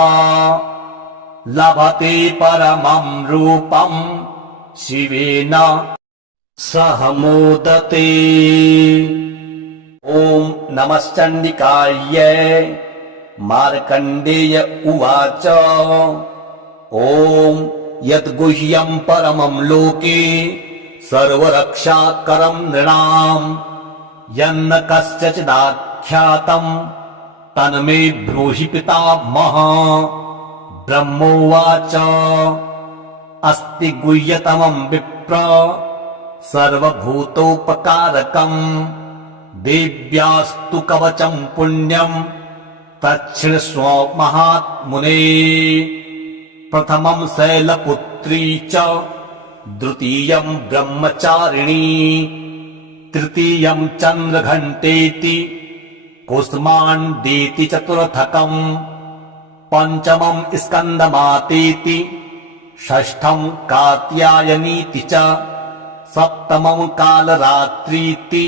लभते परमम् रूपम् शिवेन सह मोदते। ॐ नमश्चण्डिकायै। मार्कण्डेय उवाच ॐ यद्गुह्यम् परमम् लोके सर्वरक्षाकरम् नृणाम् यन्न कस्यचिदाख्यातम् तन्मे ब्रूहि पितामह। ब्रह्मोवाच अस्ति गुह्यतमम् विप्र सर्वभूतोपकारकम् देव्यास्तु कवचम् पुण्यम् तच्छृण्वस्व महात्मुने। प्रथमम् शैलपुत्री च द्वितीयम् ब्रह्मचारिणी तृतीयम् चन्द्रघण्टेति कुष्माण्डेति चतुर्थकम् पञ्चमम् स्कन्दमातेति षष्ठम् कात्यायनीति च सप्तमम् कालरात्रीति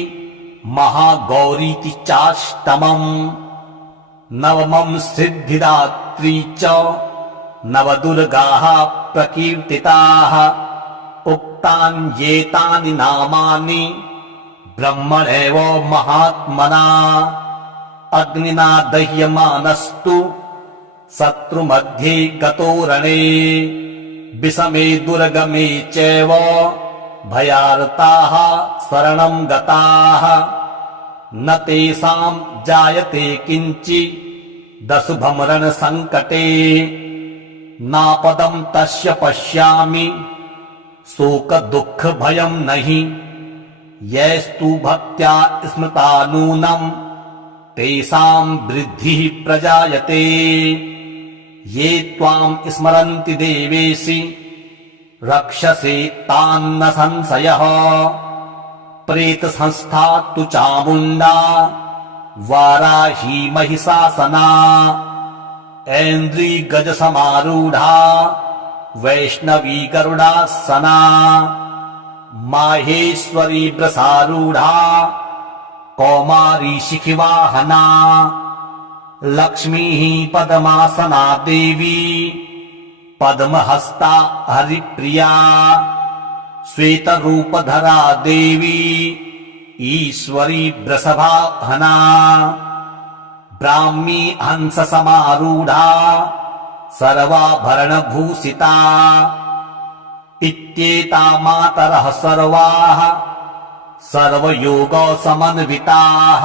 महागौरीति चाष्टमम् नवमम् सिद्धिदात्री च नवदुर्गाः प्रकीर्तिताः उक्तान्येतानि नामानि ब्रह्मणेव महात्मना। अग्निना दह्यमानस्तु शत्रुमध्ये गतो रणे विषमे दुर्गमे चैव भयार्ताः शरणम् गताः न तेषाम् जायते किञ्चिदशुभम् रणसङ्कटे नापदम् तस्य पश्यामि शोकदुःखभयम् नहि यैस्तु भक्त्या स्मृता नूनम् तेषाम् वृद्धिः प्रजायते। ये त्वाम् स्मरन्ति देवेशि रक्षसे तान्न संशयः प्रेतसंस्था तु चामुण्डा वाराही महिषासना ऐन्द्री गजसमारूढा वैष्णवी गरुडासना माहेश्वरी वृषारूढा कौमारी शिखिवाहना लक्ष्मीः पद्मासना देवी पद्महस्ता हरिप्रिया श्वेतरूपधरा देवी ईश्वरी वृषभाहना ब्राह्मी हंससमारूढा सर्वाभरणभूषिता इत्येता मातरः सर्वाः सर्वयोगसमन्विताः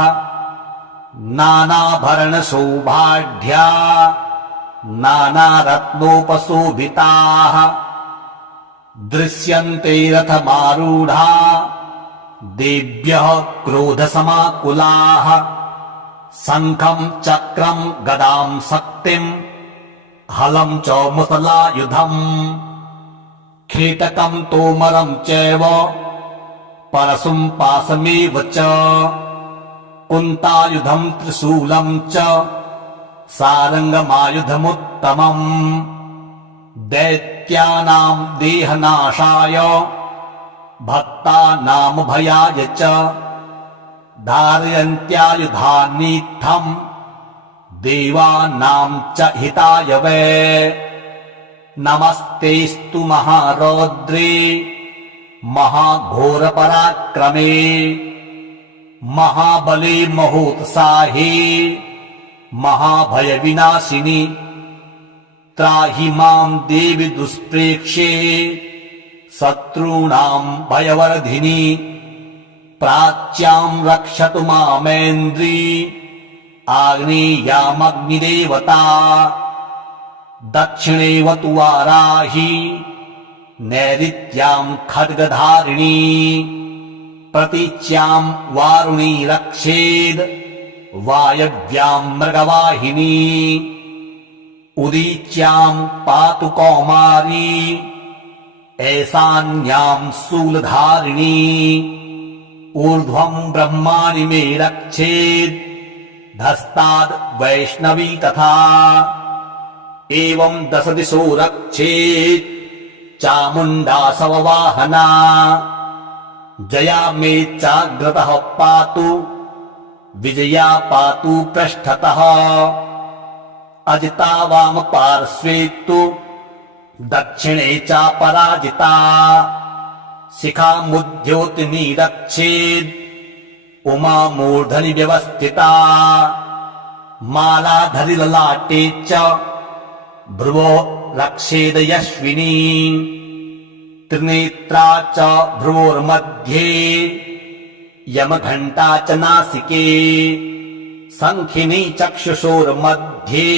नानाभरणशोभाढ्या नानारत्नोपशोभिताः दृश्यन्ते रथमारूढा देव्यः क्रोधसमाकुलाः शङ्खम् चक्रम् गदाम् शक्तिम् हलम् च मुसलायुधम् खेटकम् तोमरम् चैव परशुम् पाशमेव च कुन्तायुधम् त्रिशूलम् च सारङ्गमायुधमुत्तमम् दैत्यानाम् देहनाशाय भक्तानामभयाय च धारयन्त्यायुधानीत्थम् देवानाम् च हिताय वै नमस्तेस्तु महारौद्रे महाघोरपराक्रमे महाबले महोत्साहे महाभयविनाशिनि त्राहि माम् देवि दुष्प्रेक्ष्ये शत्रूणाम् भयवर्धिनि प्राच्याम् रक्षतु मामेन्द्री आग्नेयामग्निदेवता दक्षिणेवतु वाराही नैऋत्याम् खड्गधारिणी प्रतीच्याम् वारुणी रक्षेद् वायव्याम् मृगवाहिनी उदीच्याम् पातु कौमारी ऐसान्यां शूलधारिणी ऊर्ध्वं ब्रह्माणि मे रक्षेत् धस्ताद् वैष्णवी तथा एवं दश दिशो रक्षेत् चामुण्डा सववाहना जया मे चाग्रतः पातु विजया पातु पृष्ठतः अजिता वाम पार्श्वे तु दक्षिणे चापराजिता शिखामुद्योतिनी रक्षेत् उमा मूर्धनि व्यवस्थिता मालाधरि ललाटे च भ्रुवो रक्षेद यश्विनी त्रिनेत्रा च भ्रुवोर्मध्ये यमघण्टा च नासिके शङ्खिनी चक्षुषोर्मध्ये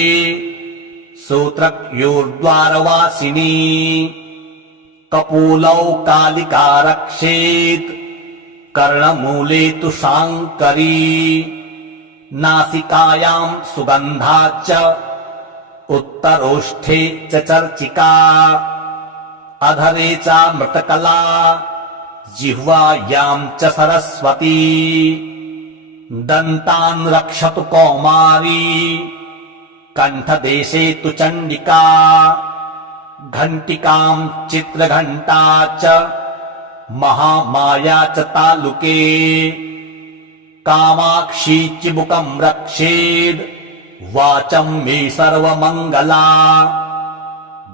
श्रोत्रयोर्द्वारवासिनी कपोलौ कालिका रक्षेत् कर्णमूले तु शाङ्करी नासिकायां सुगन्धा च उत्तरोष्ठे च चर्चिका अधरे चामृतकला जिह्वायां च सरस्वती दन्तान् रक्षतु कौमारी कण्ठदेशे तु चण्डिका घण्टिकां चित्रघण्टा च महामाया च तालुके कामाक्षी चिबुकं रक्षेद् वाचं मे सर्वमङ्गला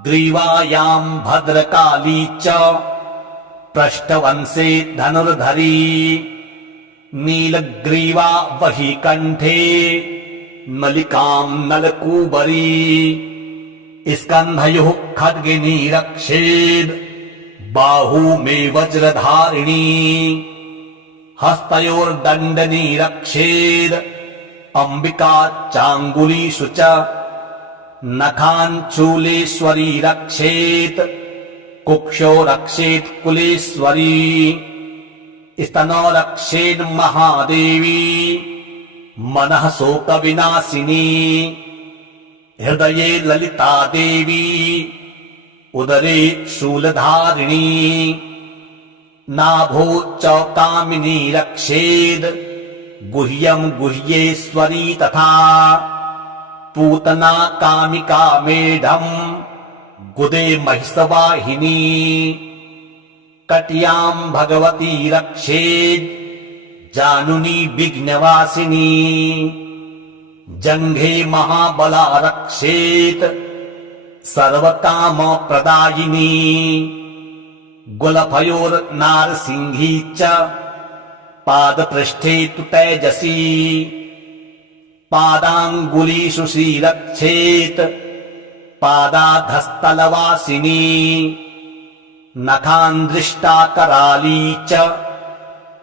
ग्रीवायां भद्रकाली च पृष्ठवंशे धनुर्धरी नीलग्रीवा वही कण्ठे नलिकां नलकूबरी स्कन्धयोः खड्गिनी रक्षेद् बाहू मे वज्रधारिणी हस्तयोर्दण्डनी रक्षेद् अम्बिका चाङ्गुलीषु च नखान् चूलेश्वरी रक्षेत् कुक्षो रक्षेत् कुलेश्वरी स्तनो रक्षेन् महादेवी मनः शोकविनाशिनी हृदये ललिता देवी उदरे शूलधारिणी नाभो च कामिनी रक्षेद् गुह्यं गुह्येश्वरी तथा पूतना कामिका मेढम् गुदे महिषवाहिनी कट्यां भगवती रक्षेद् जानुनी विघ्नवासिनी जङ्घे महाबला रक्षेत् सर्वकामप्रदायिनी गुलफयोर्नारसिंही च पादपृष्ठे तु तेजसी पादाङ्गुलीषु श्रीरक्षेत् पादाधस्तलवासिनी नखान्दृष्टा कराली च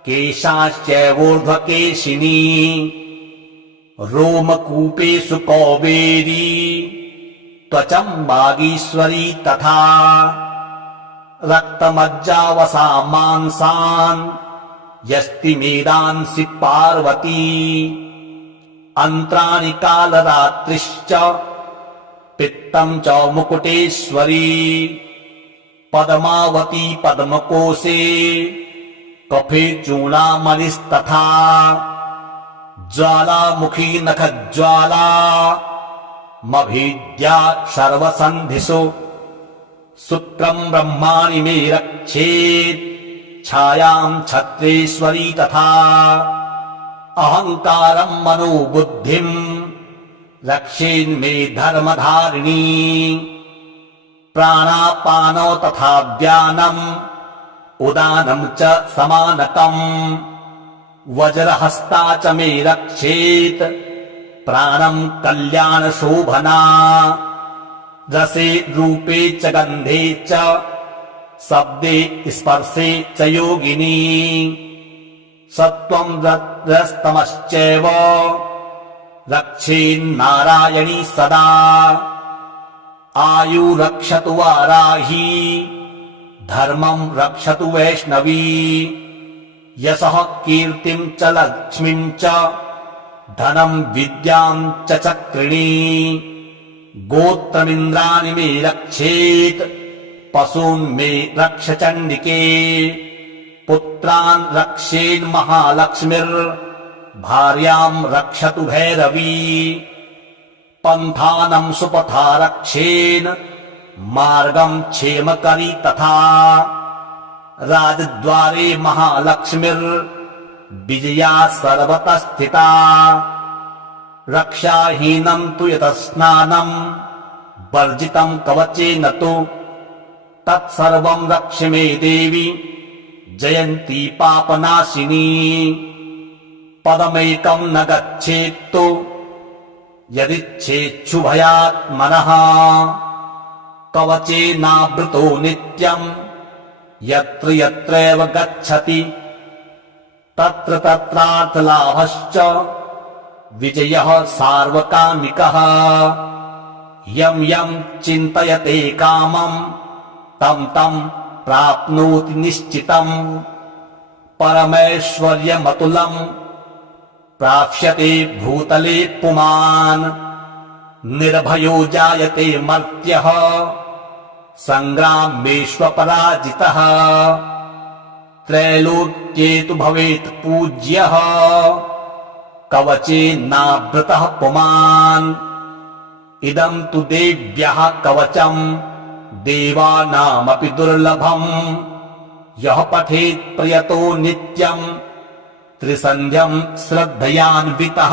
केशाश्चैवोर्ध्वकेशिनी रोमकूपेषु कौबेरी त्वचं वागीश्वरी तथा रक्तमज्जावसा मांसान् यस्ति मेदांसि पार्वती अन्त्राणि कालरात्रिश्च पित्तं च मुकुटेश्वरी पद्मावती पद्मकोशे कफे चूडामणिस्तथा ज्वालामुखी नखज्वाला मभीद्या सर्वसन्धिषु शुक्रं ब्रह्माणि मे रक्षेत् छायां छत्रेश्वरी तथा अहङ्कारं मनोबुद्धिं रक्षेन्मे धर्मधारिणी प्राणापानो तथा व्यानम् उदानं च समानकम् वज्रहस्ता च मे रक्षेत् प्राणं कल्याणशोभना रसे रूपे च गन्धे च शब्दे स्पर्शे च योगिनी सत्त्वं रजस्तमश्चैव रक्षेन्नारायणी सदा आयु रक्षतु वाराही धर्मं रक्षतु वैष्णवी यशः कीर्तिं च लक्ष्मीं च धनं विद्यां च चक्रिणी गोत्रमिन्द्राणि मे रक्षेत् पशून् मे रक्ष चण्डिके पुत्रान् रक्षेन्महालक्ष्मीर्भार्याम् रक्षतु भैरवी पन्थानम् सुपथा रक्षेन् मार्गम् क्षेमकरी तथा राजद्वारे महालक्ष्मीर्विजया सर्वतः स्थिता रक्षाहीनम् तु यतः स्नानम् वर्जितम् कवचेन तु तत्सर्वम् रक्ष मे देवी जयन्ती पापनाशिनी पदमेकम् न गच्छेत्तु यदिच्छेच्छुभयात्मनः कवचेनावृतो नित्यम् यत्र यत्रैव गच्छति तत्र तत्रार्थलाभश्च विजयः सार्वकामिकः यम् यम् चिन्तयते कामम् तम् तम् प्राप्नोति निश्चितम् परमैश्वर्यमतुलम् प्राप्स्यते भूतले पुमान् निर्भयो जायते मर्त्यः सङ्ग्रामेष्वपराजितः त्रैलोक्ये तु भवेत् पूज्यः कवचेनावृतः पुमान् इदम् तु देव्यः कवचम् देवानामपि दुर्लभम् यः पठेत् प्रयतो नित्यम् त्रिसन्ध्यम् श्रद्धयान्वितः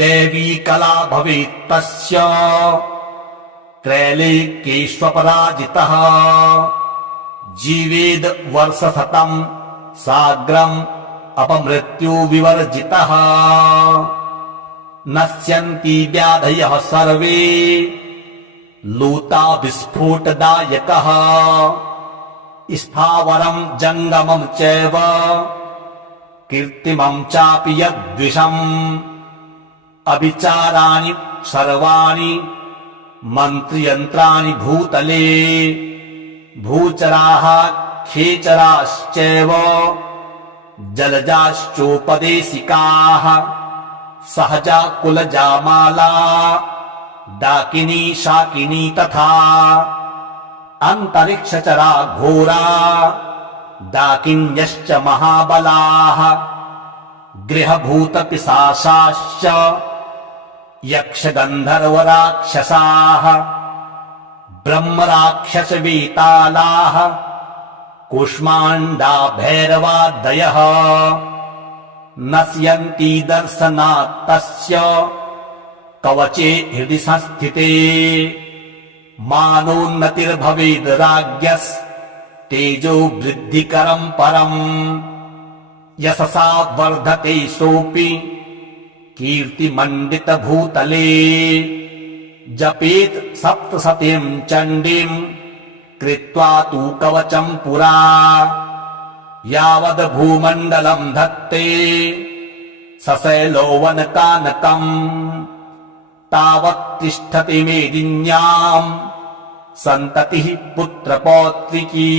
देवी कला भवेत् तस्य त्रैलोक्येष्वपराजितः जीवेद् वर्षशतम् साग्रम् अपमृत्यु विवर्जितः नश्यन्ति व्याधयः सर्वे लूता विस्फोटदायकः स्थावरम् जङ्गमम् चैव कीर्तिमम् चापि यद्विषम् अविचाराणि सर्वाणि मन्त्रयन्त्राणि भूतले भूचराः खेचराश्चैव जलजाश्चोपदेशिकाः सहजा कुलजामाला डाकिनी शाकिनी तथा अन्तरिक्षचरा घोरा डाकिन्यश्च महाबलाः गृहभूतपिशाचाश्च यक्षगन्धर्वराक्षसाः ब्रह्मराक्षसवेतालाः कूष्माण्डा भैरवादयः नश्यन्ति दर्शनात् तस्य कवचे हृदि संस्थिते मानोन्नतिर्भवेद् राज्ञस्तेजो वृद्धिकरम् परम् यशसा वर्धते सोऽपि कीर्तिमण्डितभूतले जपेत् सप्तशतीम् चण्डीम् कृत्वा तु कवचम् पुरा यावद् भूमण्डलम् धत्ते सशैलोवनकानकम् तावत् तिष्ठति मेदिन्याम् सन्ततिः पुत्रपौत्रिकी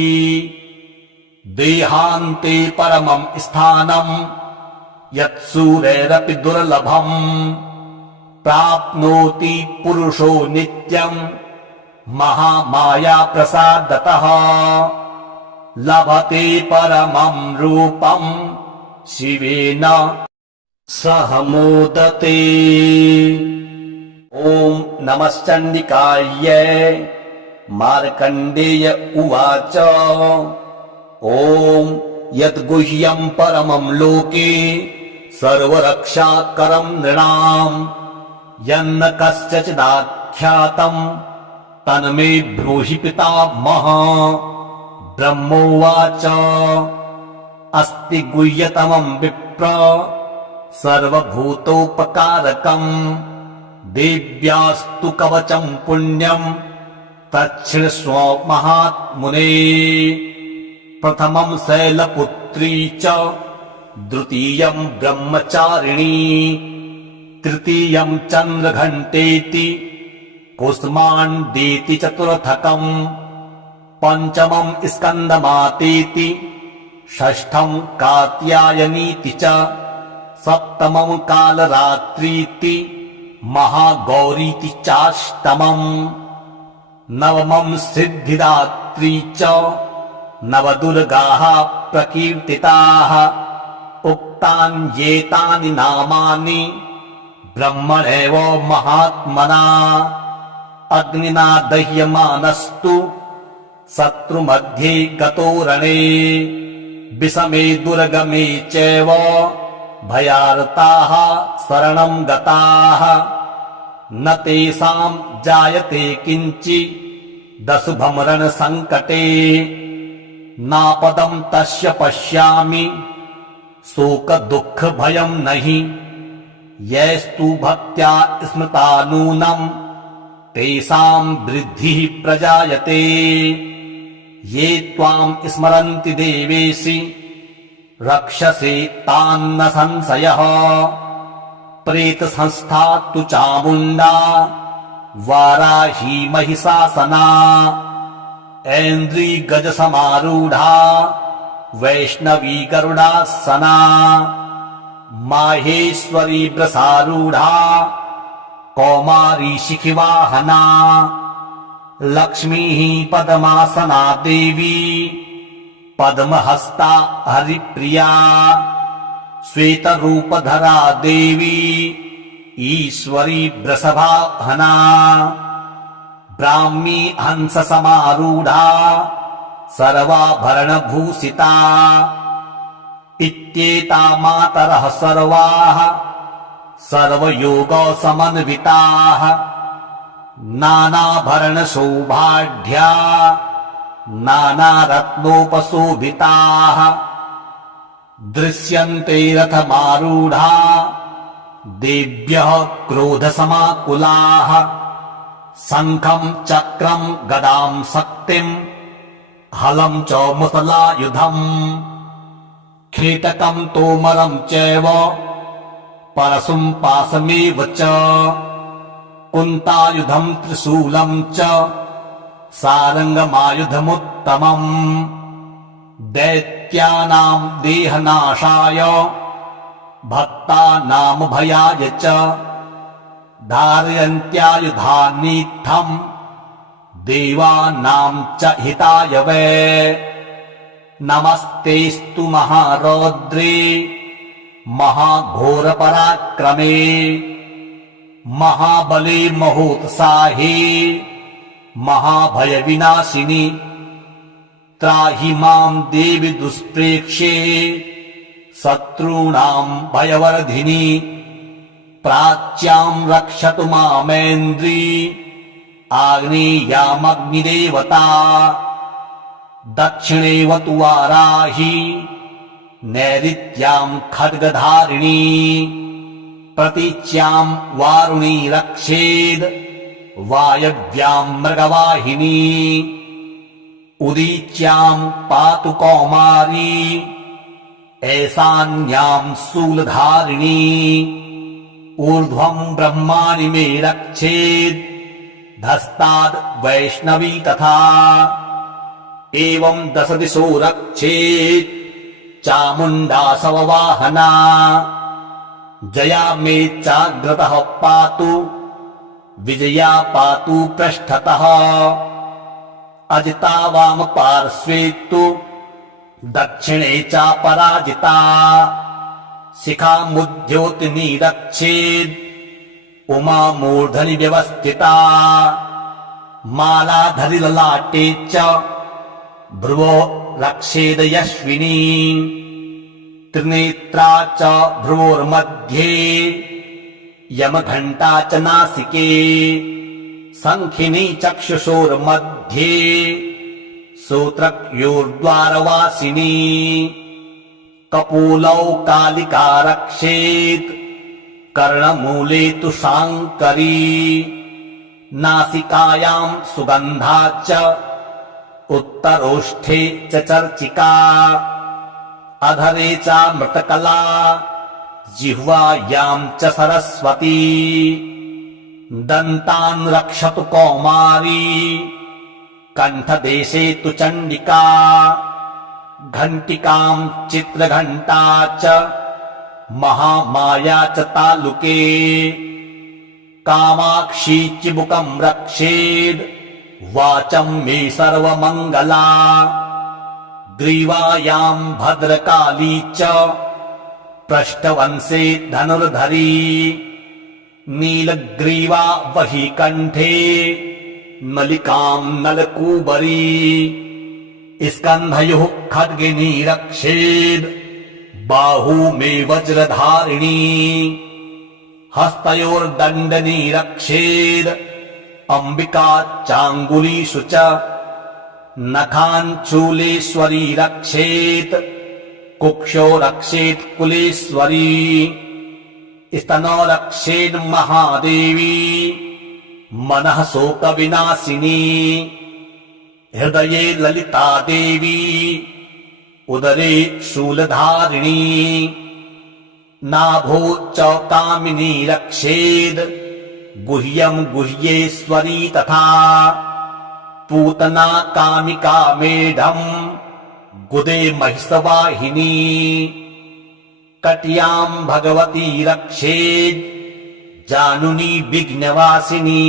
देहान्ते परमम् स्थानम् यत्सूरैरपि दुर्लभम् प्राप्नोति पुरुषो नित्यम् महामाया प्रसादतः लभते परमम् रूपम् शिवेन सह मोदते। ॐ नमश्चण्डिकायै। मार्कण्डेय उवाच ॐ यद्गुह्यम् परमम् लोके सर्वरक्षाकरम् नृणाम् यन्न कस्यचिदाख्यातम् तन्मे ब्रूहि पितामह। ब्रह्मोवाच अस्ति गुह्यतमम् विप्र सर्वभूतोपकारकम् देव्यास्तु कवचम् पुण्यम् तच्छृण्वो महात्मुने। प्रथमम् शैलपुत्री च द्वितीयम् ब्रह्मचारिणी तृतीयम् चन्द्रघण्टेति कुष्माण्डेति चतुर्थकम् पञ्चमम् स्कन्दमातेति षष्ठम् कात्यायनीति च सप्तमम् कालरात्रीति महागौरीति चाष्टमम् नवमं सिद्धिदात्री च नवदुर्गाः प्रकीर्तिताः उक्तान्येतानि नामानि ब्रह्मणेव महात्मना अग्निना दह्यमानस्तु शत्रुमध्ये गतो रणे विषमे दुर्गमे चैव भयार्ताः शरणं गताः न तेषां जायते किञ्चिदशुभं रणसङ्कटे नापदं तस्य पश्यामि शोकदुःखभयं नहि यैस्तु भक्त्या स्मृता नूनं तेषां वृद्धिः प्रजायते ये त्वां स्मरन्ति देवेशि रक्षसे तान्न संशयः प्रेतसंस्था तु चामुण्डा वाराही महिषासना ऐन्द्री गजसमारूढा वैष्णवी गरुडासना माहेश्वरी वृषारूढा कौमारी शिखिवाहना लक्ष्मीः पद्मासना देवी पद्महस्ता हरिप्रिया श्वेतरूपधरा देवी ईश्वरी वृषभाहना ब्राह्मी हंससमारूढा सर्वाभरणभूषिता इत्येता मातरः सर्वाः सर्वयोगसमन्विताः नानाभरणशोभाढ्या नानारत्नोपशोभिताः दृश्यन्ते रथमारूढा देव्यः क्रोधसमाकुलाः शङ्खं चक्रं गदां शक्तिं हलं च मुसलायुधम् खेटकं तोमरं चैव परशुं पाशमेव च कुन्तायुधं त्रिशूलं च सारङ्गमायुधमुत्तमम् दैत्यानां देहनाशाय भक्तानां भयाय च धारयन्त्यायुधानीत्थं देवानां च हिताय वै नमस्तेस्तु महारौद्रे महाघोरपराक्रमे महाबले महोत्साहे महाभयविनाशिनि त्राहि मां देवि दुष्प्रेक्ष्ये शत्रूणां भयवर्धिनि प्राच्यां रक्षतु मामेन्द्री आग्नेयामग्निदेवता दक्षिणेवतु वाराही नैऋत्यां खड्गधारिणी प्रतीच्यां वारुणी रक्षेद् वायव्यां मृगवाहिनी उदीच्यां पातु कौमारी ऐशान्यां शूलधारिणी ऊर्ध्वं ब्रह्माणि मे रक्षेद् धस्ताद् वैष्णवी तथा एवं दश दिशो रक्षेत् चामुण्डासववाहना जया मे चाग्रतः पातु विजया पातु पृष्ठतः अजिता वाम पार्श्वे तु दक्षिणे चापराजिता शिखामुद्योतिनी रक्षेद् उमा मूर्धनि व्यवस्थिता मालाधरि ललाटे च भ्रुवो रक्षेद यश्विनी त्रिनेत्रा च भ्रुवोर्मध्ये यमघण्टा च नासिके शङ्खिनी चक्षुषोर्मध्ये श्रोत्रयोर्द्वारवासिनी कपोलौ कालिका रक्षेत् कर्णमूले तु शाङ्करी नासिकायां सुगन्धा च उत्तरोष्ठे च चर्चिका अधरे चामृतकला जिह्वायां च सरस्वती दन्तान् रक्षतु कौमारी कण्ठदेशे तु चण्डिका घण्टिकां चित्रघण्टा च महामाया च तालुके कामाक्षी चिबुकं रक्षेद् वाचं मे सर्वमङ्गला ग्रीवायाम् भद्रकाली च पृष्ठवंशे धनुर्धरी नीलग्रीवा वही कण्ठे नलिकाम् नलकूबरी स्कन्धयोः खड्गिनी रक्षेद् बाहू मे वज्रधारिणी हस्तयोर्दण्डनी रक्षेद् अम्बिका चाङ्गुलीषु च नखाञ्चूलेश्वरी रक्षेत् कुक्षो रक्षेत् कुलेश्वरी स्तनो रक्षेन् महादेवी मनः शोकविनाशिनी हृदये ललिता देवी उदरे शूलधारिणी नाभो च कामिनी रक्षेद् गुह्यम् गुह्येश्वरी तथा पूतना कामिका मेढम् गुदे महिषवाहिनी कट्याम् भगवती रक्षेद् जानुनी विघ्नवासिनी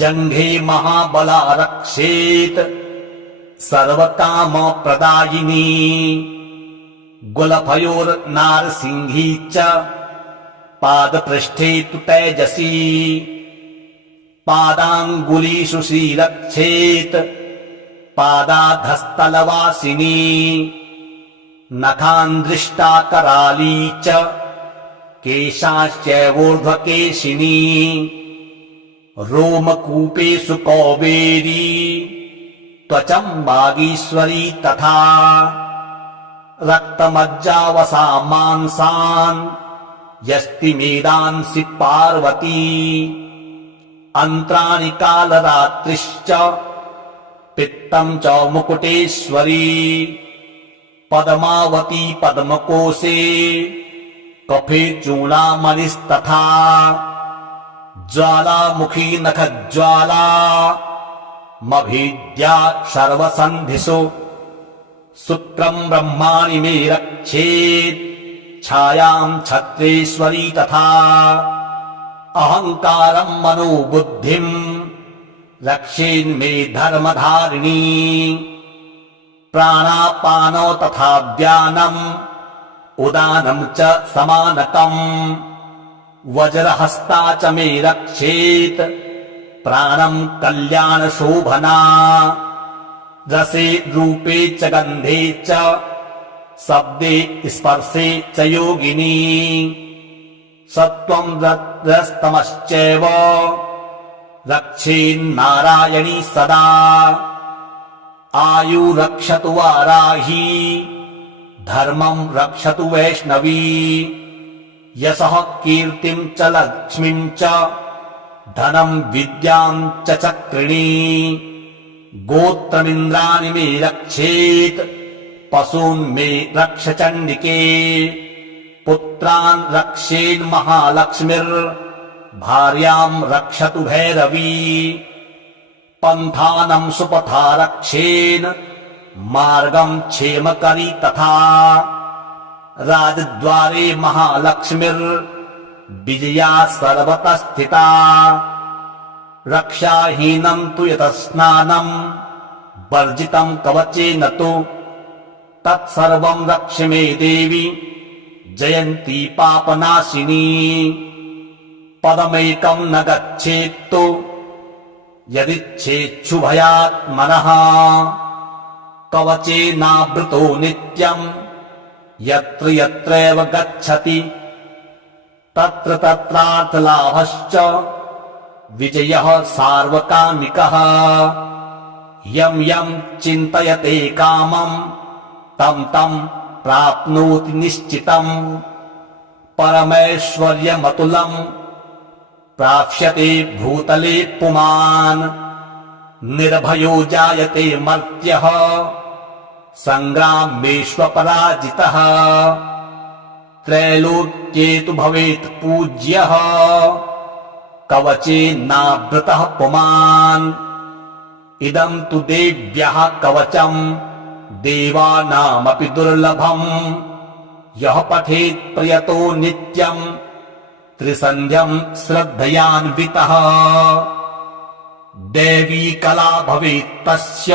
जङ्घे महाबला रक्षेत् सर्वकामप्रदायिनी गुलफयोर्नारसिंही च पादपृष्ठे तु तेजसी पादाङ्गुलीषु श्रीरक्षेत् पादाधस्तलवासिनी नखान्दृष्टा कराली च केशाश्चैवोर्ध्वकेशिनी रोमकूपेषु कौबेरी त्वचं वागीश्वरी तथा रक्तमज्जावसा मांसान् यस्ति मेदांसि पार्वती अन्त्राणि कालरात्रिश्च पित्तं च मुकुटेश्वरी पद्मावती पद्मकोशे कफे चूडामणिस्तथा ज्वालामुखी नखज्वाला मभीद्या सर्वसन्धिषु शुक्रम् ब्रह्माणि मे रक्षेत् छायाम् छत्रेश्वरी तथा अहङ्कारम् मनोबुद्धिम् रक्षेन्मे धर्मधारिणी प्राणापानो तथा व्यानम् उदानम् च समानकम् वज्रहस्ता च मे रक्षेत् प्राणम् कल्याणशोभना रसे रूपे च गन्धे च शब्दे स्पर्शे च योगिनी सत्त्वम् रजस्तमश्चैव रक्षेन्नारायणी सदा आयु रक्षतु वाराही धर्मम् रक्षतु वैष्णवी यशः कीर्तिम् च लक्ष्मीम् च धनम् विद्याम् च चक्रिणी गोत्रमिन्द्राणि मे रक्षेत् पशून् मे रक्ष चण्डिके पुत्रान् रक्षेन्महालक्ष्मीर्भार्याम् रक्षतु भैरवी पन्थानम् सुपथा रक्षेन् मार्गम् क्षेमकरी तथा राजद्वारे महालक्ष्मीर्विजया सर्वतः स्थिता रक्षाहीनम् तु यतः स्नानम् वर्जितम् कवचेन तु तत्सर्वम् रक्ष मे देवी जयन्ती पापनाशिनी पदमेकम् न गच्छेत्तु यदिच्छेच्छुभयात्मनः कवचेनावृतो नित्यम् यत्र यत्रैव गच्छति तत्र तत्रार्थलाभश्च विजयः सार्वकामिकः यम् यम् चिन्तयते कामम् तम् तम् प्राप्नोति निश्चितम् परमैश्वर्यमतुलम् प्राप्स्यते भूतले पुमान् निर्भयो जायते मर्त्यः सङ्ग्रामेष्वपराजितः त्रैलोक्ये तु भवेत् पूज्यः कवचेनावृतः पुमान् इदम् तु देव्यः कवचम् देवानामपि दुर्लभम् यः पठेत् प्रयतो नित्यम् त्रिसन्ध्यम् श्रद्धयान्वितः देवी कला भवेत् तस्य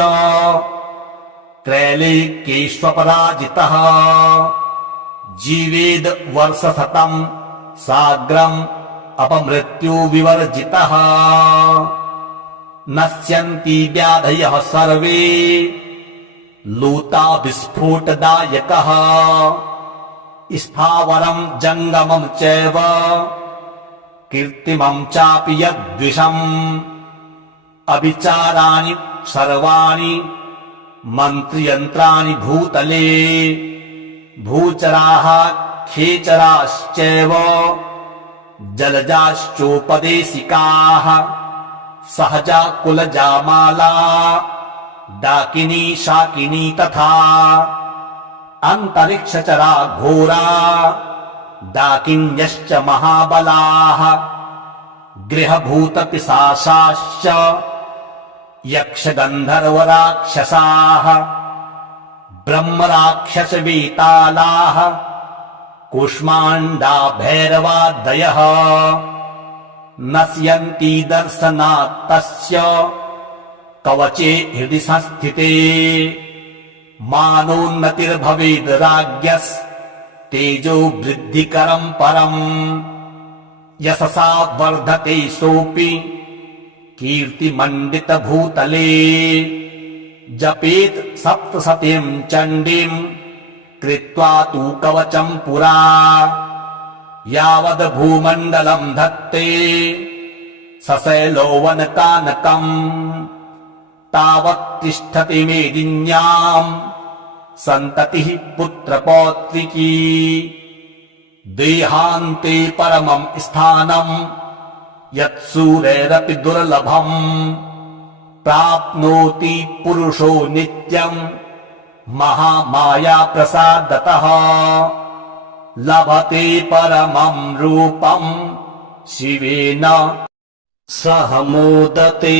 त्रैलोक्येष्वपराजितः जीवेद् वर्षशतं साग्रम् अपमृत्यु विवर्जितः नश्यन्ति व्याधयः सर्वे लूता विस्फोटदायकः स्थावरम् जङ्गमम् चैव कीर्तिमम् चापि यद्विषम् अविचाराणि सर्वाणि मन्त्रयन्त्राणि भूतले भूचराः खेचराश्चैव जलजाश्चोपदेशिकाः सहजा कुलजामाला डाकिनी शाकिनी तथा अन्तरिक्षचरा घोरा डाकिन्यश्च महाबलाः गृहभूतपिशाचाश्च यक्षगन्धर्वराक्षसाः ब्रह्मराक्षसवेतालाः कूष्माण्डा भैरवादयः नश्यन्ति दर्शनात् तस्य कवचे हृदि संस्थिते मानोन्नतिर्भवेद् राज्ञस्तेजो वृद्धिकरम् परम् यशसा वर्धते सोऽपि कीर्तिमण्डितभूतले जपेत् सप्तशतीम् चण्डीम् कृत्वा तु कवचम् पुरा यावद् भूमण्डलम् धत्ते सशैलोवनकानकम् तावत् तिष्ठति मेदिन्याम् सन्ततिः पुत्रपौत्रिकी देहान्ते परमम् स्थानम् यत्सूरैरपि दुर्लभम् प्राप्नोति पुरुषो नित्यम् महामाया प्रसादतः लभते परमम् रूपम् शिवेन सह मोदते।